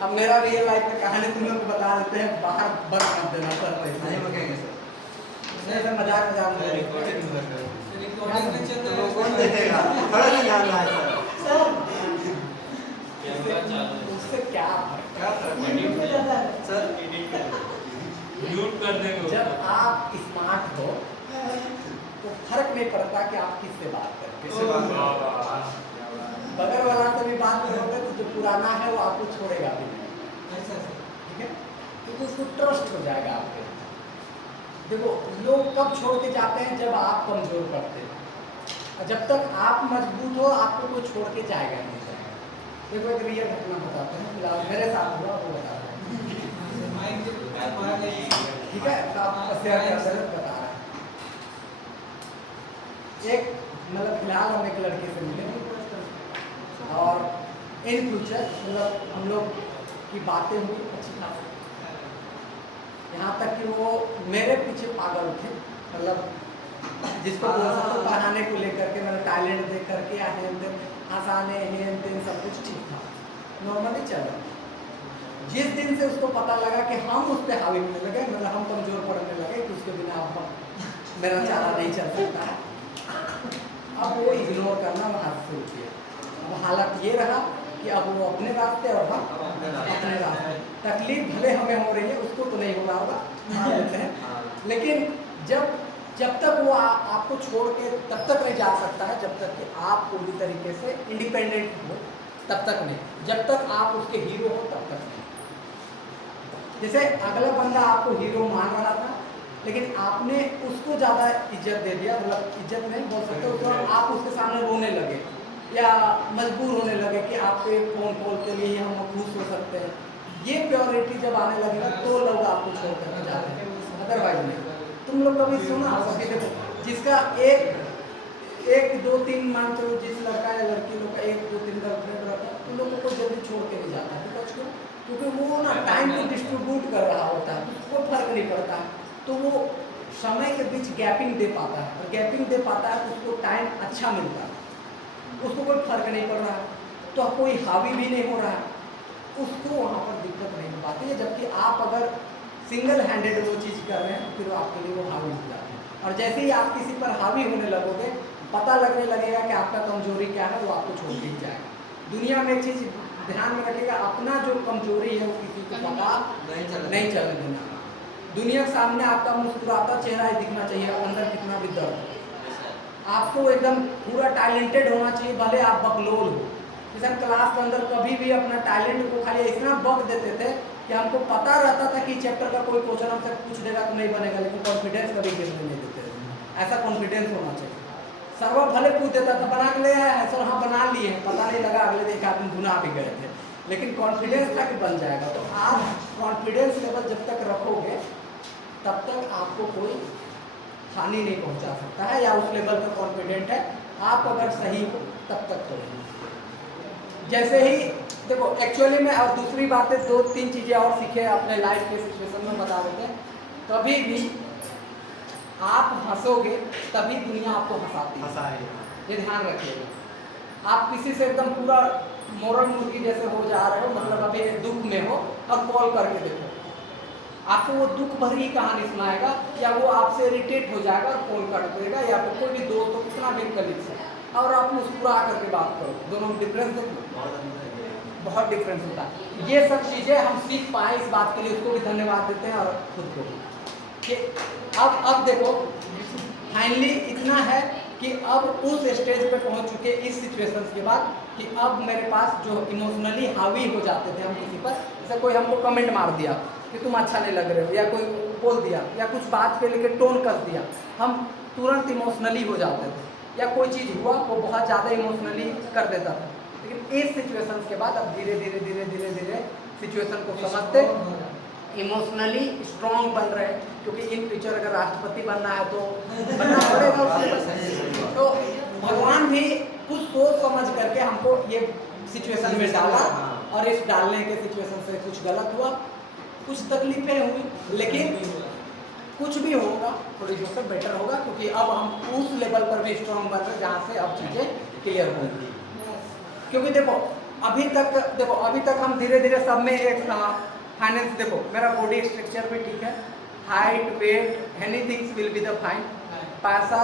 अब मेरा रियल लाइफ में कहानी तुम लोग को बता देते हैं, बाहर बंद कर देना सर, नहीं मकेंगे सर, मजाक रिकॉर्डिंग में चल तो रहा वो है। कौन देखेगा? थोड़ा सा ध्यान रहा है सर। कैमरा चालू है। उससे क्या फर्क? क्या फर्क एडिट है? सर म्यूट कर देंगे जब आप स्मार्ट हो तो फर्क नहीं पड़ता कि आप किससे बात करें। किससे बात करें? बगल वाला से भी बात करोगे तो जो पुराना है वो आपको छोड़ेगा भी नहीं, ऐसा से। ठीक है? क्योंकि उसको ट्रस्ट हो जाएगा आपके। देखो लोग कब छोड़ के जाते हैं, जब आप कमजोर पड़ते हैं। और जब तक आप मजबूत हो आपको कोई छोड़ के जाएगा नहीं जाएगा। देखो एक रियल घटना बताते हैं, फिलहाल मेरे साथ हुआ वो बताते हैं, माइक के बाहर नहीं। ठीक है? तो आप शेयर कर सकते बता रहे हैं। एक मतलब फिलहाल हम एक लड़के से मिले और इन फ्यूचर मतलब हम लोग की बातें हुई अच्छी खासी, यहाँ तक कि वो मेरे पीछे पागल थे। मतलब जिसको बोल सकते हो पढ़ाने को लेकर के, मेरा टैलेंट देख करके या हेन तेन हंसाने हेन तेन सब कुछ ठीक था। नॉर्मली चल रहा है। जिस दिन से उसको पता लगा कि हम उस पर हावी होने लगे, मतलब हम कमजोर पड़ने लगे कि उसके बिना अब मेरा चारा नहीं चल सकता है, अब वो इग्नोर करना वहाँ से शुरू किया। अब हालत ये रहा कि अब वो अपने रास्ते और हम अपने रास्ते। तकलीफ भले हमें हो रही है, उसको तो नहीं हो रहा होगा, मान लेते हैं, लेकिन जब तक वो आपको छोड़ के तब तक नहीं जा सकता है जब तक कि आप पूरी तरीके से इंडिपेंडेंट हो, तब तक नहीं। जब तक आप उसके हीरो हो तब तक नहीं। जैसे अगला बंदा आपको हीरो मान रहा था, लेकिन आपने उसको ज़्यादा इज्जत दे दिया, मतलब इज्जत नहीं बोल सकते, उसको आप उसके सामने रोने लगे या मजबूर होने लगे कि आपके फ़ोन कॉल के लिए हम खुश हो सकते हैं। ये प्योरिटी जब आने लगेगा तो लोग आपको छोड़ कर जाते हैं, अदरवाइज नहीं। तुम लोग कभी सुना सके, देखो जिसका एक दो तीन मान चलो, जिस लड़का या लड़की लोग का 1 2 3 गर्लफ्रेंड रहता है, उन लोगों को जल्दी छोड़ के नहीं जाता है। बिकॉज क्यों? क्योंकि वो ना टाइम को डिस्ट्रीब्यूट कर रहा होता है, उसको फर्क नहीं पड़ता है, तो वो समय के बीच गैपिंग दे पाता है, और गैपिंग दे पाता है तो उसको टाइम अच्छा मिलता है, उसको कोई फर्क नहीं पड़ रहा है, तो कोई हावी भी नहीं हो रहा है, उसको वहाँ पर दिक्कत नहीं हो पाती है। जबकि आप अगर सिंगल हैंडेड वो चीज़ कर रहे हैं, फिर आपके लिए वो हावी हो जाते हैं। और जैसे ही आप किसी पर हावी होने लगोगे, पता लगने लगेगा कि आपका कमजोरी क्या है, वो आपको छोड़ के ही जाएगा। दुनिया में एक चीज़ ध्यान में रखिएगा, अपना जो कमजोरी है वो किसी को पता नहीं चलने देना। दुनिया के सामने आपका मुस्कुराता चेहरा ही दिखना चाहिए, अंदर कितना भी दर्द। आपको एकदम पूरा टैलेंटेड होना चाहिए, भले आप बकलोल हो। जैसे हम क्लास के अंदर कभी भी अपना टैलेंट को खाली इतना बक देते थे कि हमको पता रहता था कि चैप्टर का कोई क्वेश्चन हमसे पूछ देगा तो नहीं बनेगा, लेकिन कॉन्फिडेंस कभी गिरने नहीं देते थे। ऐसा कॉन्फिडेंस होना चाहिए। सर्वर भले पूछ देता था, बना के ले आया है सर, हाँ बना लिए, पता नहीं लगा अगले दिन 1 आदमी गुना भी गए थे, लेकिन कॉन्फिडेंस था कि बन जाएगा। तो आप कॉन्फिडेंस लेवल जब तक रखोगे तब तक आपको कोई हानि नहीं पहुंचा सकता है, या उस लेवल का कॉन्फिडेंट है आप अगर सही हो तब तक करोगे। जैसे ही देखो एक्चुअली में, और दूसरी बात है 2-3 चीज़ें और सीखे अपने लाइफ के सिचुएशन में बता देते हैं। कभी भी आप हंसोगे तभी दुनिया आपको हंसाती है, ये ध्यान रखिएगा। आप किसी से एकदम पूरा मोरल मुर्गी जैसे हो जा रहे हो, मतलब अभी दुख में हो, और कॉल करके देखो, आपको वो दुख भरी कहानी सुनाएगा, या वो आपसे इरिटेट हो जाएगा और कॉल कर देगा, या फिर कोई भी दोस्त हो, कितना भी कलीग से, और आप मुस्कुरा करके बात करो, दोनों में डिफरेंस देखो, बहुत डिफरेंस होता है। ये सब चीज़ें हम सीख पाए, इस बात के लिए उसको भी धन्यवाद देते हैं और खुद को भी। कि अब देखो फाइनली इतना है कि अब उस स्टेज पे पहुंच चुके इस सिचुएशंस के बाद कि अब मेरे पास जो इमोशनली हावी हो जाते थे हम किसी पर, जैसे कोई हमको कमेंट मार दिया कि तुम अच्छा नहीं लग रहे हो, या कोई बोल दिया, या कुछ बात पे लेके टोन कर दिया, हम तुरंत इमोशनली हो जाते थे, या कोई चीज़ हुआ वो बहुत ज़्यादा इमोशनली कर देता था। लेकिन इस सिचुएशंस के बाद अब धीरे धीरे सिचुएशन को समझते, इमोशनली स्ट्रॉन्ग बन रहे हैं, क्योंकि इन फ्यूचर अगर राष्ट्रपति बनना है तो बनना पड़ेगा उससे। तो भगवान भी कुछ सोच समझ करके हमको ये सिचुएशन में डाला, और इस डालने के सिचुएशन से कुछ गलत हुआ, कुछ तकलीफें हुई, लेकिन कुछ भी होगा थोड़ी जो से बेटर होगा, क्योंकि अब हम उस लेवल पर भी स्ट्रॉन्ग बन रहे हैं जहाँ से अब चीज़ें क्लियर होंगी। क्योंकि देखो अभी तक हम धीरे धीरे सब में एक फाइनेंस, देखो मेरा बॉडी स्ट्रक्चर भी ठीक है, height weight anythings will be the fine, पैसा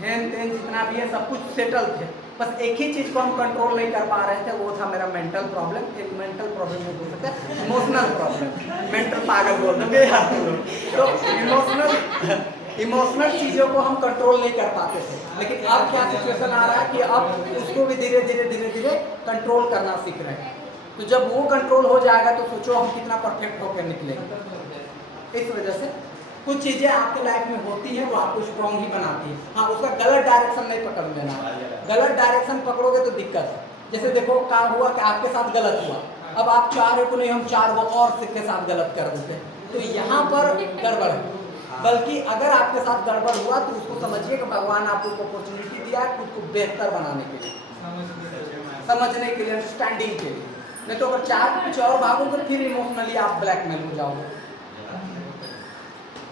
हेन तेन जितना भी है सब कुछ सेटल थे। बस एक ही चीज़ को हम कंट्रोल नहीं कर पा रहे थे, वो था मेरा मेंटल प्रॉब्लम। एक मेंटल प्रॉब्लम नहीं बोल सकते, इमोशनल प्रॉब्लम, मेंटल पागल बोल दोगे यार। तो इमोशनल चीज़ों को हम कंट्रोल नहीं कर पाते थे, लेकिन अब क्या सिचुएशन आ रहा है कि अब उसको भी धीरे धीरे कंट्रोल करना सीख रहे हैं। तो जब वो कंट्रोल हो जाएगा तो सोचो हम कितना परफेक्ट होकर निकलेंगे। इस वजह से कुछ चीज़ें आपके लाइफ में होती हैं वो आपको स्ट्रॉन्ग ही बनाती है। हाँ, उसका गलत डायरेक्शन नहीं पकड़ लेना, गलत डायरेक्शन पकड़ोगे तो दिक्कत है। जैसे देखो क्या हुआ कि आपके साथ गलत हुआ, अब आप चाह रहे हो नहीं हम 4 वो और के साथ गलत कर देते, तो यहाँ पर गड़बड़ है। बल्कि अगर आपके साथ गड़बड़ हुआ तो उसको समझिए कि भगवान आपको अपॉर्चुनिटी दिया है खुद को बेहतर बनाने के लिए, समझने के लिए, अंडरस्टैंडिंग के लिए। नहीं तो अगर 4 कुछ और भागोगे फिर इमोशनली आप ब्लैकमेल हो जाओगे।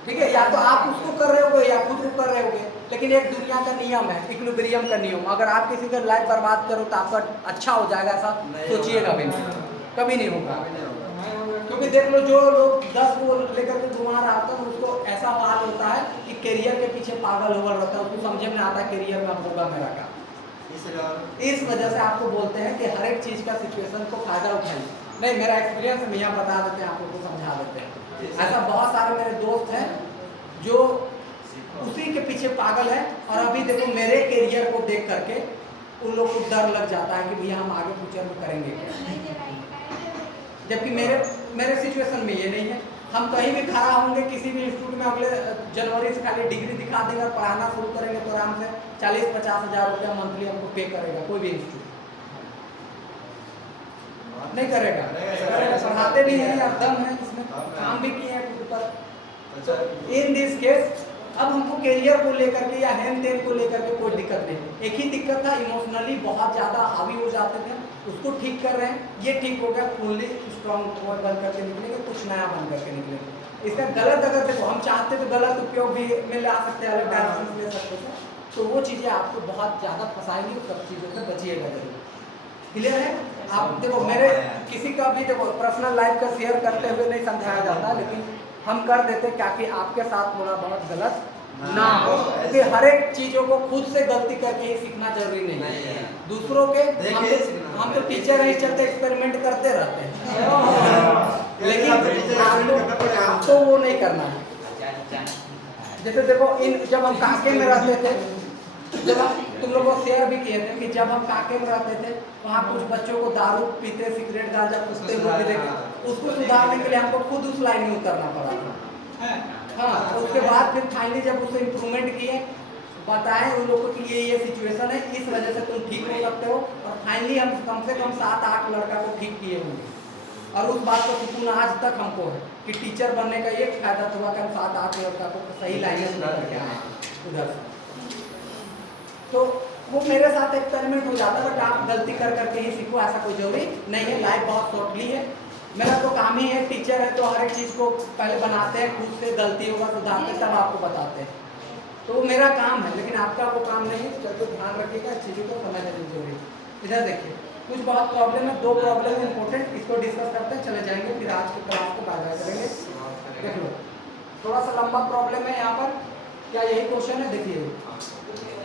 ठीक है, या तो आप उसको कर रहे होगे या खुद को कर रहे होगे, लेकिन एक दुनिया का नियम है, इक्विलिब्रियम का नियम। अगर आप किसी का लाइफ बर्बाद करो तो आपका अच्छा हो जाएगा, ऐसा सोचिएगा भी नहीं। कभी नहीं होगा। कभी नहीं होगा। क्योंकि देख लो जो लोग 10 को लेकर के घुमा रहा था उसको ऐसा हाल होता है कि करियर के पीछे पागल हो रहता है, उसको समझ में आता है करियर में अब होगा मेरा काम। इस वजह से आपको बोलते हैं कि हर एक चीज का सिचुएशन को फायदा उठाइए। नहीं, मेरा एक्सपीरियंस हम यहाँ बता देते हैं, आप लोग को समझा देते हैं। ऐसा बहुत सारे मेरे दोस्त हैं जो उसी के पीछे पागल है, और अभी देखो मेरे करियर को देख करके उन लोगों को डर लग जाता है कि भैया हम आगे फ्यूचर में करेंगे क्या, जबकि मेरे सिचुएशन में ये नहीं है। हम कहीं भी खड़ा होंगे किसी भी इंस्टीट्यूट में, अगले जनवरी से खाली डिग्री दिखा देंगे और पढ़ाना शुरू करेंगे तो आराम से 40-50 हज़ार रुपया मंथली हमको पे करेगा कोई भी इंस्टीट्यूट। नहीं करेगा, पढ़ाते भी हैं, दम है इसमें, काम भी किए हैं खुद पर। इन दिस केस अब हमको करियर को लेकर के या हेल्थ टेन को लेकर के कोई दिक्कत नहीं। एक ही दिक्कत था, इमोशनली बहुत ज़्यादा हावी हो जाते थे, उसको ठीक कर रहे हैं, ये ठीक हो गया। फुल्ली स्ट्रॉन्ग बन करके निकलेंगे, कुछ नया बन करके निकलेंगे। इसका गलत अगर देखो हम चाहते तो गलत उपयोग भी में ला सकते हैं, अलग डायरेक्शन ले सकते थे, तो वो चीज़ें आपको बहुत ज़्यादा फंसाएंगी, सब चीज़ों से बचिएगा जरूर। क्लियर है? आप देखो मेरे किसी का भी देखो पर्सनल लाइफ का शेयर करते हुए नहीं समझाया जाता, लेकिन हम कर देते ताकि आपके साथ थोड़ा बहुत गलत ना हो। क्योंकि हर एक चीजों को खुद से गलती करके ही सीखना जरूरी नहीं है। दूसरों के हम तो टीचर नहीं चलते, एक्सपेरिमेंट करते रहते हैं, लेकिन आपको वो नहीं करना है। जैसे देखो जब हम काके में रहते थे, जब हम तुम लोगों को शेयर भी किए थे कि जब हम काके में रहते थे वहाँ कुछ बच्चों को दारू पीते, सिगरेट गांजा पूछते हुए देखे, उसको सुधारने के लिए हमको खुद उस लाइन में उतरना पड़ा था। हाँ, उसके बाद फिर फाइनली जब उससे इम्प्रूवमेंट किए, बताएं उन लोगों को कि ये सिचुएशन है, इस वजह से तुम ठीक हो सकते हो, और फाइनली हम कम से कम 7-8 लड़का को ठीक किए होंगे। और उस बात का सुकून आज तक हमको है कि टीचर बनने का ये फायदा हुआ कि हम 7-8 लड़का को सही लाइन में करके आए उधर से। तो वो मेरे साथ एक्सपेरिमेंट हो जाता है, बट आप गलती कर करके ही सीखो, ऐसा कोई जरूरी नहीं है। लाइफ बहुत शॉर्टली है। मेरा तो काम ही है, टीचर है तो हर एक चीज़ को पहले बनाते हैं, खुद से गलती होगा सुधारते हैं, तब आपको बताते हैं। तो वो मेरा काम है, लेकिन आपका वो काम नहीं है। चलो ध्यान रखिएगा, चीज़ों को समझने जरूरी है। इधर देखिए कुछ बहुत प्रॉब्लम है, 2 प्रॉब्लम है इंपॉर्टेंट, इसको डिस्कस करते हैं, चले जाएंगे, फिर आज की क्लास को बाय करेंगे। देख लो थोड़ा सा लंबा प्रॉब्लम है यहाँ पर। क्या यही क्वेश्चन है? देखिए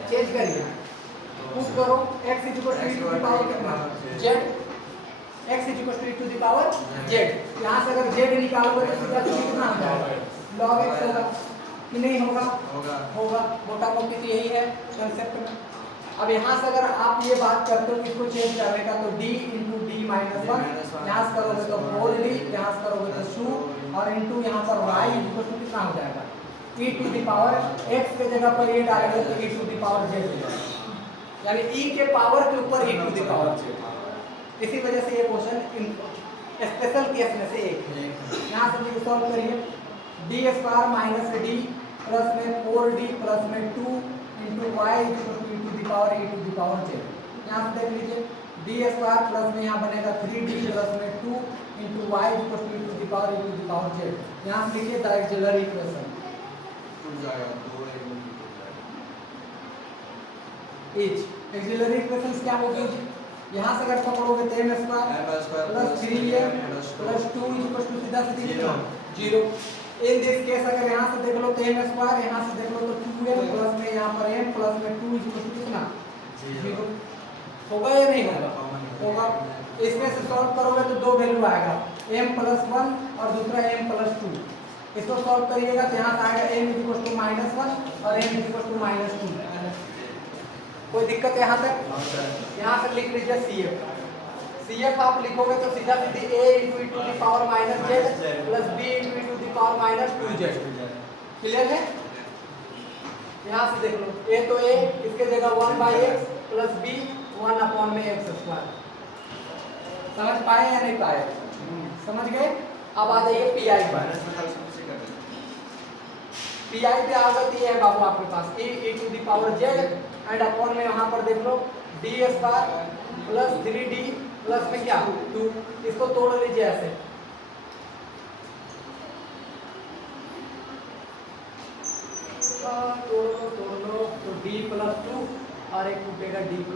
चेंज करिए, पुट करो x = e to the power कितना z, x = e to the power z। यहाँ से अगर z निकालोगे तो सीधा कितना आ जाएगा? log x होगा कि नहीं होगा? होगा। मोटा मोटी तो यही है कंसेप्ट में। अब यहाँ से अगर आप ये बात करते हो कि इसको चेंज करने का, तो d × d - 1 यहाँ से करोगे तो 4d, यहाँ से करोगे तो 2, और इंटू यहाँ पर y = कितना हो जाएगा? e to the power x के जगह पर ये डालेंगे तो e to the power z हो जाएगा, यानी e के पावर के ऊपर e to the power z। इसी वजह से ये क्वेश्चन स्पेशल केस में से एक है। यहाँ से भी सॉल्व करिए, d² - d प्लस में 4d प्लस में 2 into y = e to the power z। यहाँ से देख लीजिए d² प्लस में यहाँ बनेगा 3d प्लस में 2 into y = e to the power z। यहाँ से लिखिए the auxiliary equation auxiliary equations क्या होगी? यहाँ से अगर पकड़ोगे तो m² प्लस 3m प्लस 2 = सीधा सीधा 0। इन दिस केस अगर यहाँ से देख लो तो m², यहाँ से देख लो तो 2m प्लस में यहाँ पर m प्लस में 2 = कितना 0। होगा या नहीं होगा? होगा। इसमें से सॉल्व करोगे तो 2 वैल्यू आएगा, m + 1 और दूसरा m + 2। इसको सॉल्व करिएगा तो यहाँ से आएगा m = -1 और m = -2। कोई दिक्कत यहाँ तक? यहाँ से लिख लीजिए CF आप लिखोगे तो सीधा सीधी a × e to the power -z plus b × e to the power -2z। Clear है? यहाँ से देख लो a तो a, इसके जगह 1/x प्लस b 1/x²। समझ पाए या नहीं पाए? समझ गए? अब आ जाइए PI पर। PI पे आ गई है बाबू आपके पास e to the power z and upon में यहाँ पर देख लो d² प्लस 3d प्लस में क्या 2। इसको तोड़ लीजिए ऐसे, तोड़ लो तो d + 2 और एक टूटेगा d +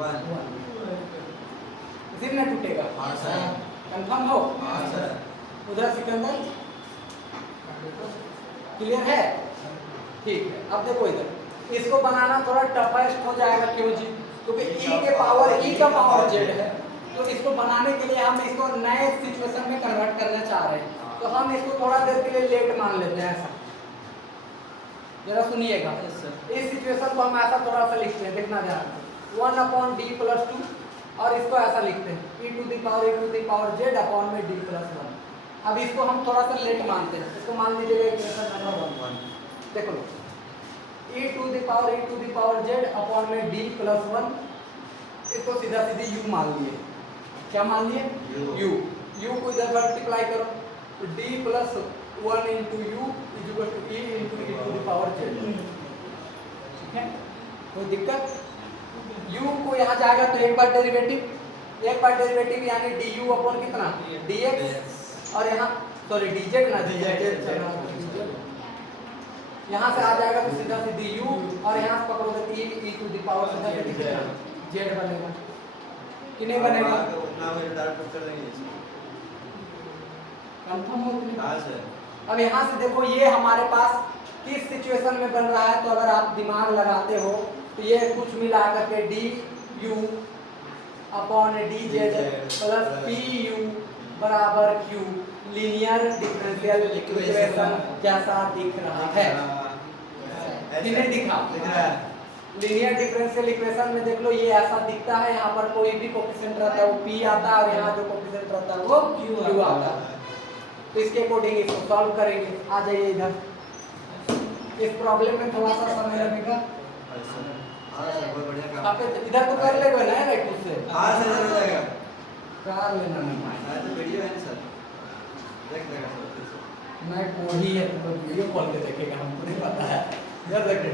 1। जिम न टूटेगा। हाँ सर। कंफर्म हो? हाँ सर। उधर सिकंदर क्लियर है? ठीक है। अब देखो इधर इसको बनाना थोड़ा टफेस्ट हो जाएगा, क्यों जी? क्योंकि e के पावर e का पावर z है, तो इसको बनाने के लिए हम इसको नए सिचुएशन में कन्वर्ट करना चाह रहे हैं, तो हम इसको थोड़ा देर के लिए लेट मान लेते हैं ऐसा। जरा सुनिएगा, इस सिचुएशन को हम ऐसा थोड़ा सा लिखते हैं, देखना ध्यान, 1/d+2 और इसको ऐसा लिखते हैं e⁻z अपॉन में d+1। अब इसको हम थोड़ा सा लेट मानते हैं, इसको मान लीजिएगा इक्वेशन नंबर 1। देखो e⁻z अपॉन में d+1, इसको सीधा सीधी u मान लिए। क्या मान लिए? u को इधर मल्टीप्लाई करो, तो d+1 into u equal to e into e⁻z। ठीक है, कोई दिक्कत? u को यहाँ जाएगा तो एक बार डेरिवेटिव यानी du अपॉन कितना dx, और यहाँ सॉरी dz ना dz, यहाँ से आ जाएगा तो सीधा सीधी u, और यहाँ से पकड़ोगे तो e⁻z बनेगा कि नहीं बनेगा? कंफर्म हो? हाँ सर। अब यहाँ से देखो ये हमारे पास किस सिचुएशन में बन रहा है, तो अगर आप दिमाग लगाते हो तो ये कुछ मिला करके du upon dz plus pu बराबर q लीनियर डिफरेंशियल इक्वेशन जैसा दिख रहा है कि नहीं दिखा? दिख रहा है। लीनियर डिफरेंशियल इक्वेशन में देख लो ये ऐसा दिखता है, यहाँ पर कोई भी कोफिशिएंट रहता है वो p आता है, और यहाँ जो कोफिशिएंट रहता है वो q आता है। तो इसके अकॉर्डिंग इसको सॉल्व करेंगे। आ जाइए इधर, इस प्रॉब्लम में थोड़ा सा समय लगेगा। हाँ सर, बहुत बढ़िया काम। आप इधर तो कर लेंगे ना राइट उससे? हाँ सर, चल जाएगा। कर लेना नहीं, हाँ तो वीडियो है ना सर, देख लेगा सर। मैं कोई है तो वीडियो कॉल पे देखेगा, हमको नहीं पता है। इधर देखें,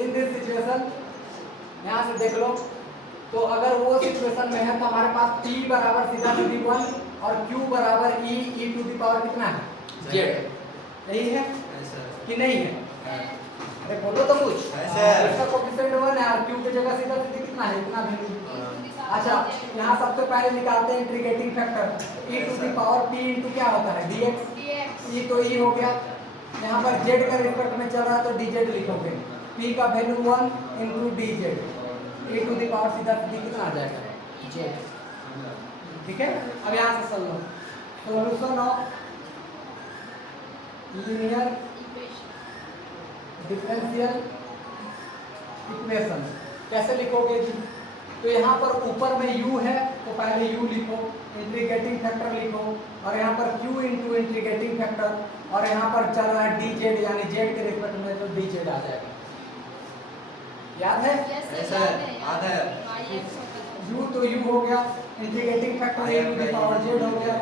इन दिस सिचुएशन यहाँ से देख लो, तो अगर वो सिचुएशन में है तो हमारे पास p बराबर सीधा सीधी 1 और q बराबर e टू द पावर कितना है z, यही है कि नहीं है? अरे बोलो तो कुछ। इसका कोएफिशिएंट 1 है और q की जगह सीधा सीधी कितना है? इतना वैल्यू। अच्छा, यहाँ सबसे पहले निकालते हैं integrating factor e to the power p into क्या होता है dx, e तो e हो गया, यहाँ पर z का रिस्पेक्ट में चल रहा है तो dz लिखोगे, p का value 1 into dz, e to the power सीधा सीधी कितना आ जाएगा z। ठीक है, अब यहाँ से सुन लो, solution of linear differential equation कैसे लिखोगे जी? तो यहाँ पर ऊपर में u है तो पहले u लिखो, इंटीग्रेटिंग फैक्टर लिखो, और यहाँ पर q इंटू इंटीग्रेटिंग फैक्टर, और यहाँ पर चल रहा है dz यानी z के रिस्पेक्ट में तो dz आ जाएगा। याद है? याद है। u तो u हो गया, integrating factor e to the power z हो गया,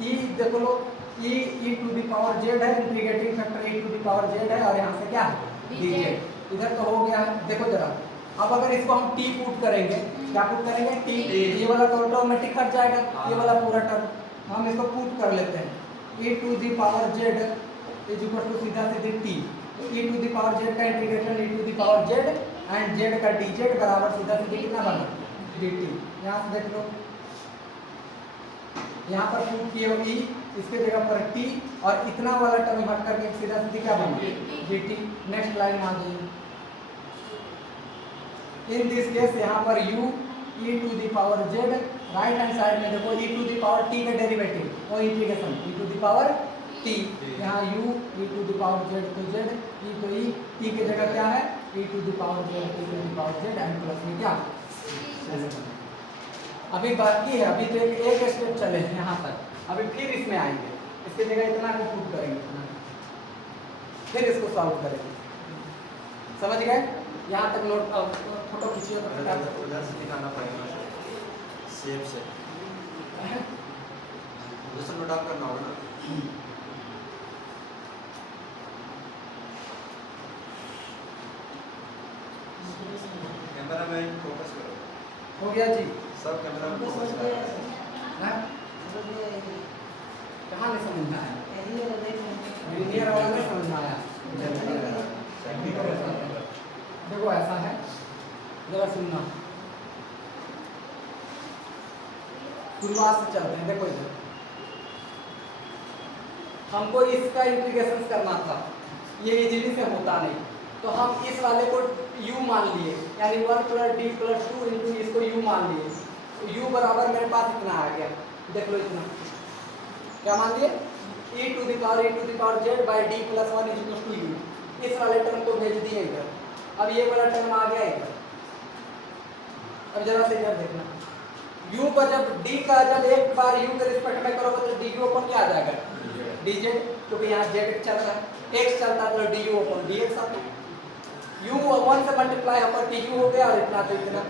e देखो लो e to the power z है, integrating factor e to the power z है, और यहाँ से क्या है dz, इधर तो हो गया है। देखो जरा, अब अगर इसको हम t पुट करेंगे, क्या पुट करेंगे t, ये वाला तो ऑटोमेटिक हट जाएगा, ये वाला पूरा टर्म हम इसको पुट कर लेते हैं, e to the power z is equal to सीधा सीधे t, e to the power z का integration e to the power z and z का dz बराबर सीधा सीधे कितना बना dt। यहाँ से देख लो, यहाँ पर पुट किए हो e, इसके जगह पर t, और इतना वाला टर्म हट करके सीधा सीधे क्या बना dt। नेक्स्ट लाइन मान लीजिए, इन दिस केस यहाँ पर u e to the power z, right hand side में देखो e to the power t का डेरिवेटिव वो integration e to the power t, यहाँ u e to the power z तो z, e तो e, t की जगह क्या है e to the power z, e to the power z and plus में क्या अभी बाकी है, अभी तो एक स्टेप चले हैं यहाँ तक, अभी फिर इसमें आएंगे, इसकी जगह इतना को पुट करेंगे, फिर इसको सॉल्व करेंगे। समझ गए? यहाँ तक नोट, फोटो खींचिए उधर से दिखाना पड़ेगा शेप से, दूसरा नोट आउट करना होगा ना। कैमरामैन फोकस करो। हो गया जी, सब कैमरा में फोकस करो। कहाँ नहीं समझ में आया? लीनियर वाला नहीं समझ में आया? देखो ऐसा है, जरा सुनना, शुरुआत से चलते हैं। देखो इधर हमको इसका इंटीग्रेशन करना था, ये इजीली से होता नहीं, तो हम इस वाले को u मान लिए, यानी 1 + d + 2 इंटू इसको u मान लिए, तो u बराबर मेरे पास इतना आ गया। देख लो इतना क्या मान लिए, e to the power z by d + 1 = u। इस वाले टर्म को भेज दिए इधर, अब ये वाला टर्म आ गया इधर। अब जरा से इधर देखना, u का जब d का जब एक बार u के रिस्पेक्ट में करोगे तो du अपन क्या आ जाएगा dz, क्योंकि यहाँ z चल रहा है, x चलता है तो du अपन dx आता है। u 1 से मल्टीप्लाई होकर du हो गया और इतना तो इतना।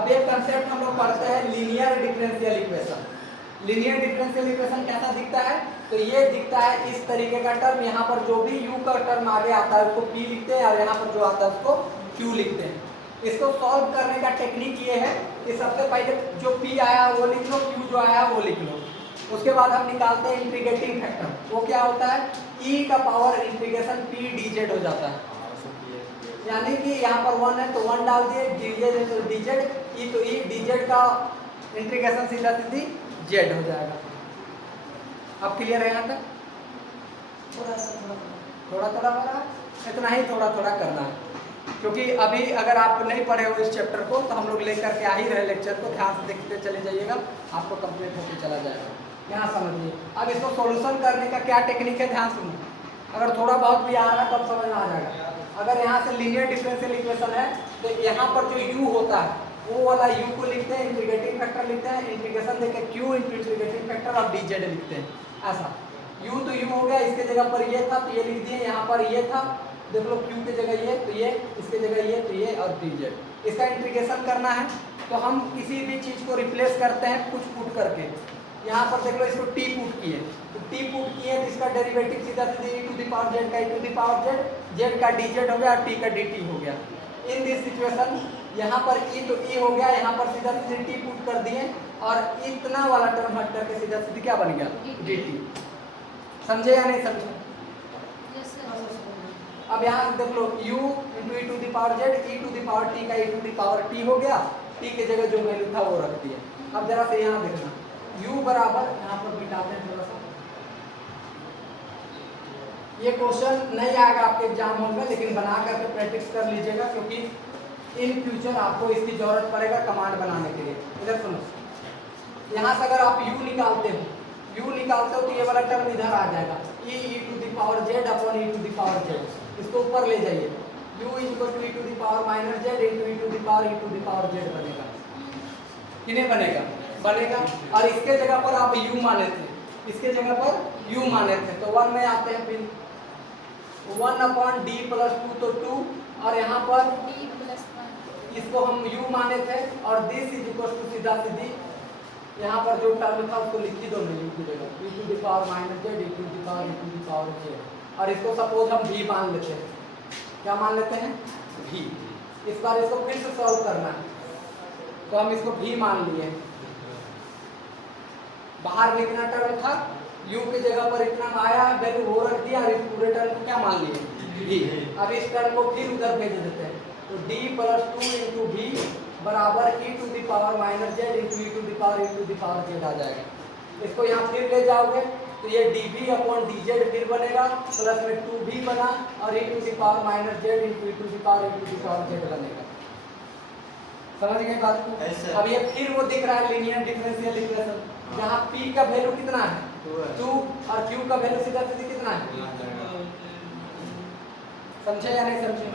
अब एक कंसेप्ट हम लोग पढ़ते हैं linear differential equation. Linear differential equation कैसा दिखता है, तो ये दिखता है इस तरीके का टर्म, यहाँ पर जो भी u का टर्म आगे आता है उसको p लिखते हैं और यहाँ पर जो आता है उसको q लिखते हैं। इसको सॉल्व करने का टेक्निक ये है कि सबसे पहले जो p आया वो लिख लो, q जो आया वो लिख लो, उसके बाद हम निकालते हैं इंटीग्रेटिंग फैक्टर। वो क्या होता है, e का पावर इंटीग्रेशन p dz हो जाता है, यानी कि यहाँ पर 1 है तो 1 डाल दिए, dz है तो dz, e तो e, dz का इंटीग्रेशन सीधा सीधी z हो जाएगा। अब क्लियर है यहाँ तक? थोड़ा थोड़ा हो रहा है, इतना ही थोड़ा थोड़ा करना है, क्योंकि अभी अगर आप नहीं पढ़े हो इस चैप्टर को तो हम लोग लेकर के आ ही रहे लेक्चर को, ध्यान से देखते चले जाइएगा, आपको कंप्लीट होकर चला जाएगा। यहाँ समझिए, अब इसको सॉल्यूशन करने का क्या टेक्निक है, ध्यान सुनो। अगर थोड़ा बहुत भी आ रहा है तब समझ में आ जाएगा। अगर यहाँ से लीनियर डिफरेंशियल इक्वेशन है तो यहाँ पर जो u होता है वो वाला u को लिखते हैं, इंटीग्रेटिंग फैक्टर लिखते हैं, इंटीग्रेशन देके q इंटू इंटीग्रेटिंग फैक्टर और dz लिखते हैं। ऐसा u तो u हो गया, इसके जगह पर ये था तो ये लिख दिए, यहाँ पर ये था, देख लो q की जगह ये तो ये, इसके जगह ये तो ये और dz। इसका इंटीग्रेशन करना है तो हम किसी भी चीज़ को रिप्लेस करते हैं कुछ पुट करके। यहाँ पर देख लो इसको t पुट किए, तो t पुट किए तो इसका डेरिवेटिव सीधा सीधे e to the power z का e to the power z का dz हो गया, t का dt हो गया। इन दिस सिचुएशन यहाँ पर e तो e हो गया, यहाँ पर सीधा सीधे t पुट कर दिए और इतना वाला टर्म हट करके सीधा सीधे क्या बन गया dt। समझे या नहीं समझे? अब यहाँ से देख लो u into e to the power z, e to the power t का e to the power t हो गया, t की जगह जो वैल्यू था वो रख दिया। अब जरा से यहाँ देखना, u बराबर, यहाँ पर मिटाते हैं थोड़ा सा, ये क्वेश्चन नहीं आएगा आपके एग्जाम हॉल में, लेकिन बना करके प्रैक्टिस कर लीजिएगा, क्योंकि इन फ्यूचर आपको इसकी जरूरत पड़ेगा कमांड बनाने के लिए। इधर सुनो, यहाँ से अगर आप u निकालते हो तो ये वाला टर्म इधर आ जाएगा, e to the power z upon e to the power z, इसको ऊपर ले जाइए, u equal to e to the power minus z into e to the power z बनेगा कि नहीं बनेगा। और इसके जगह पर आप u माने थे, इसके जगह पर u माने थे तो 1 में आते हैं, फिर 1 अपॉन d + 2 तो 2, और यहाँ पर d + 1 इसको हम u माने थे और दिस इज इक्वल टू सीधा सीधी यहाँ पर जो टर्म था उसको लिख ही दो u की जगह, e to the power minus z, e to the power z, और इसको सपोज हम v मान लेते हैं। क्या मान लेते हैं? v। इस बार इसको फिर से सॉल्व करना है तो हम इसको v मान लिए, बाहर कितना टर्म था, u की जगह पर इतना आया वैल्यू वो रख दिया और इस पूरे टर्म को क्या मान लिए v। अब इस टर्म को फिर उधर भेज देते हैं, तो d + 2 इंटू v बराबर e to the power minus z into e to the power z आ जाएगा। इसको यहाँ फिर ले जाओगे तो ये dv अपॉन dz फिर बनेगा, प्लस में 2v बना और e to the power minus z into e to the power z बनेगा। समझ गए बात को? अब ये फिर वो दिख रहा है लीनियर डिफरेंशियल इक्वेशन, जहाँ p का वैल्यू कितना है 2 और q का वैल्यू सीधा सीधी कितना है। समझे या नहीं समझे?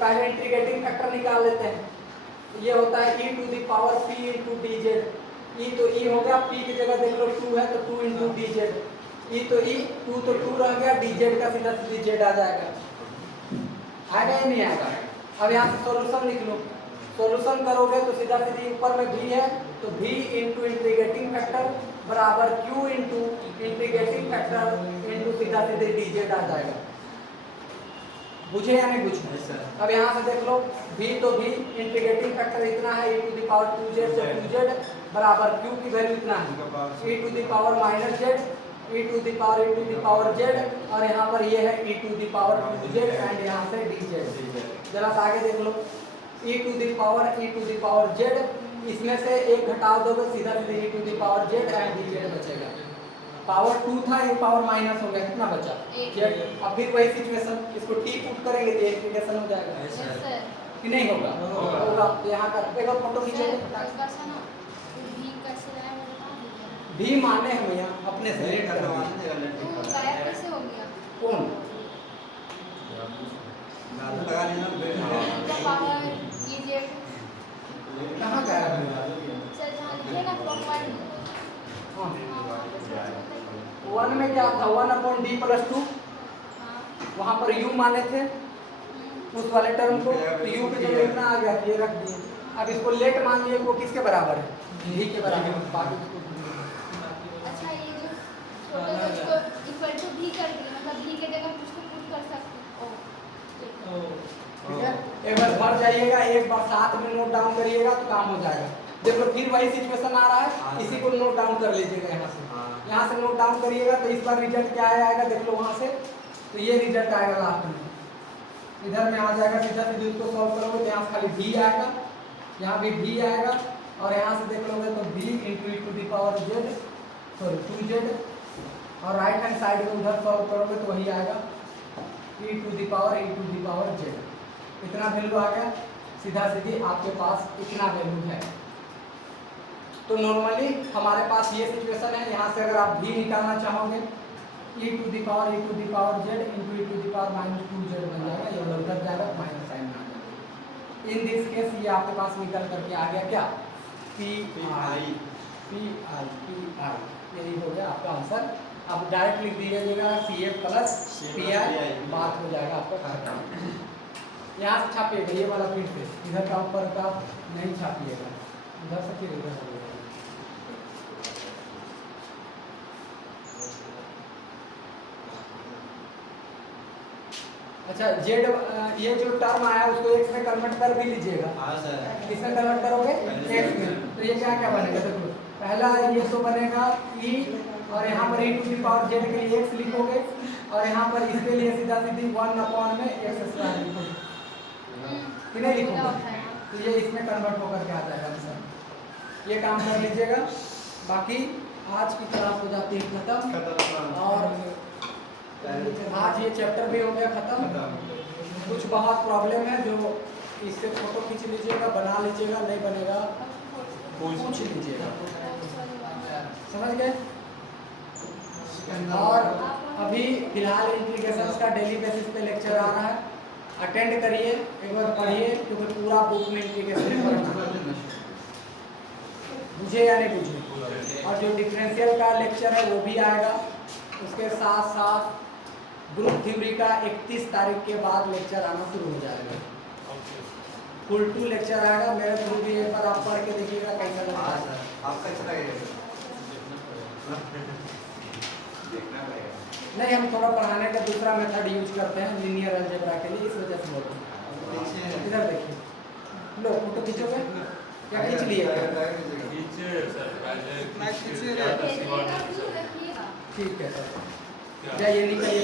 पहले इंटीग्रेटिंग फैक्टर निकाल लेते हैं, ये होता है e to the power p into dz, e तो e हो गया, p की जगह देख लो 2 है तो 2 इंटू dz, e तो e 2 तो 2 रह गया, dz का सीधा सीधी z आ जाएगा। आएगा या नहीं आएगा? अब यहाँ से सॉल्यूशन लिख लो, सॉल्यूशन करोगे तो सीधा सीधी ऊपर में v है तो v इंटू इंटीग्रेटिंग फैक्टर बराबर q into integrating factor into सीधा सीधे dz आ जाएगा। बुझे या नहीं बुझे? अब यहाँ से देख लो v तो v, इंटीग्रेटिंग फैक्टर इतना है e to the power 2z से 2z बराबर q की वैल्यू इतना है e to the power minus z e to the power z, और यहाँ पर ये है e to the power 2z and यहाँ से dz। जरा आगे देख लो e to the power z इसमें से एक घटाव दोगे सीधा सीधे e to the power z and dz बचेगा। पावर 2 था, एक पावर माइनस हो गया, कितना बचा? z। अब फिर वही सिचुएशन, इसको t पुट करेंगे तो इंटीग्रेशन हो जाएगा। Yes sir. कि नहीं होगा? होगा। तो यहाँ का एक और फोटो खींचो। सर इस बार से ना भी कैसे रहा है मुझे बता दीजिए। भी माने हम यहाँ अपने से लेट लेट कर करवा दिए। देगा लेट तो गायब कैसे हो गया? कौन? लगा लेना तो पावर ये जेड कहाँ गया? सर जहाँ लिखे ना प्रॉपर हाँ। 1 में क्या था? 1/d + 2, वहाँ पर u माने थे उस वाले टर्म को, तो u की जगह इतना आ गया, ये रख दिए। अब इसको लेट मान लिए, वो किसके बराबर है? v के बराबर। बाकी अच्छा ये जो छोटे को इसको इक्वल टू भी कर दिया, मतलब भी के जगह कुछ तो पुट कर सकते हो। ठीक है, एक बार भर जाइएगा, एक बार साथ में नोट डाउन करिएगा तो काम हो जाएगा। देखो फिर वही सिचुएशन आ रहा है, इसी को नोट डाउन कर लीजिएगा यहाँ से। यहाँ से नोट डाउन करिएगा तो इस बार रिजल्ट क्या आएगा देख लो वहाँ से, तो ये रिजल्ट आएगा लास्ट में। इधर में आ जाएगा, सीधा सीधे उसको सॉल्व करोगे तो यहाँ से खाली v आएगा, यहाँ भी v आएगा, और यहाँ से देख लोगे तो v × e to the power z, sorry 2z, और राइट हैंड साइड में उधर सॉल्व करोगे तो वही आएगा e to the power z। इतना वैल्यू आ गया, सीधा सीधी आपके पास इतना वैल्यू है। तो नॉर्मली हमारे पास ये सिचुएशन है, यहाँ से अगर आप v निकालना चाहोगे e to the power z × e to the power -2z बन जाएगा, ये उधर जाएगा माइनस साइन आ जाएगा। इन दिस केस ये आपके पास निकल करके आ गया क्या? pi, यही हो गया आपका आंसर। अब डायरेक्ट लिख दीजिएगा CF + PI, बात हो जाएगा आपका खत्म। यहाँ से छापिएगा ये वाला फिर से, इधर का ऊपर का नहीं छापिएगा, इधर से फिर इधर हो जाएगा। अच्छा जेड, ये जो टर्म आया उसको x में कन्वर्ट कर भी लीजिएगा। हाँ सर। किसमें कन्वर्ट करोगे? x में। तो ये क्या क्या बनेगा देखो, पहला ये तो बनेगा e, और यहाँ पर e to the power z के लिए x लिखोगे, और यहाँ पर इसके लिए सीधा सीधी 1/x² लिखोगे, कि नहीं लिखोगे? तो ये इसमें कन्वर्ट होकर के आ जाएगा आंसर। ये काम कर लीजिएगा, बाकी आज की क्लास हो जाती है खत्म, और आज ये चैप्टर भी हो गया खत्म। कुछ बहुत प्रॉब्लम है जो इससे फोटो खींच लीजिएगा, बना लीजिएगा, नहीं बनेगा पूछ लीजिएगा, समझ गए? और अभी फिलहाल इंटीग्रेशंस का डेली बेसिस पे लेक्चर आ रहा है, अटेंड करिए, एक बार पढ़िए, क्योंकि पूरा बुक में इंटीग्रेशन पढ़ना, बुझे या नहीं बुझे। और जो डिफरेंशियल का लेक्चर है वो भी आएगा, उसके साथ साथ ग्रुप थ्योरी का 31 तारीख के बाद लेक्चर आना शुरू हो जाएगा। फुल 2 लेक्चर आएगा, मेरे थ्रू भी एक बार आप पढ़ के देखिएगा कैसा लगता है। आपका अच्छा लगेगा नहीं, हम थोड़ा पढ़ाने का दूसरा मेथड यूज करते हैं लीनियर अलजेब्रा के लिए, इस वजह से बोल रहे हैं। इधर देखिए, लो फोटो खींचोगे या खींच लिए? ठीक है सर, जाइए निकलिए।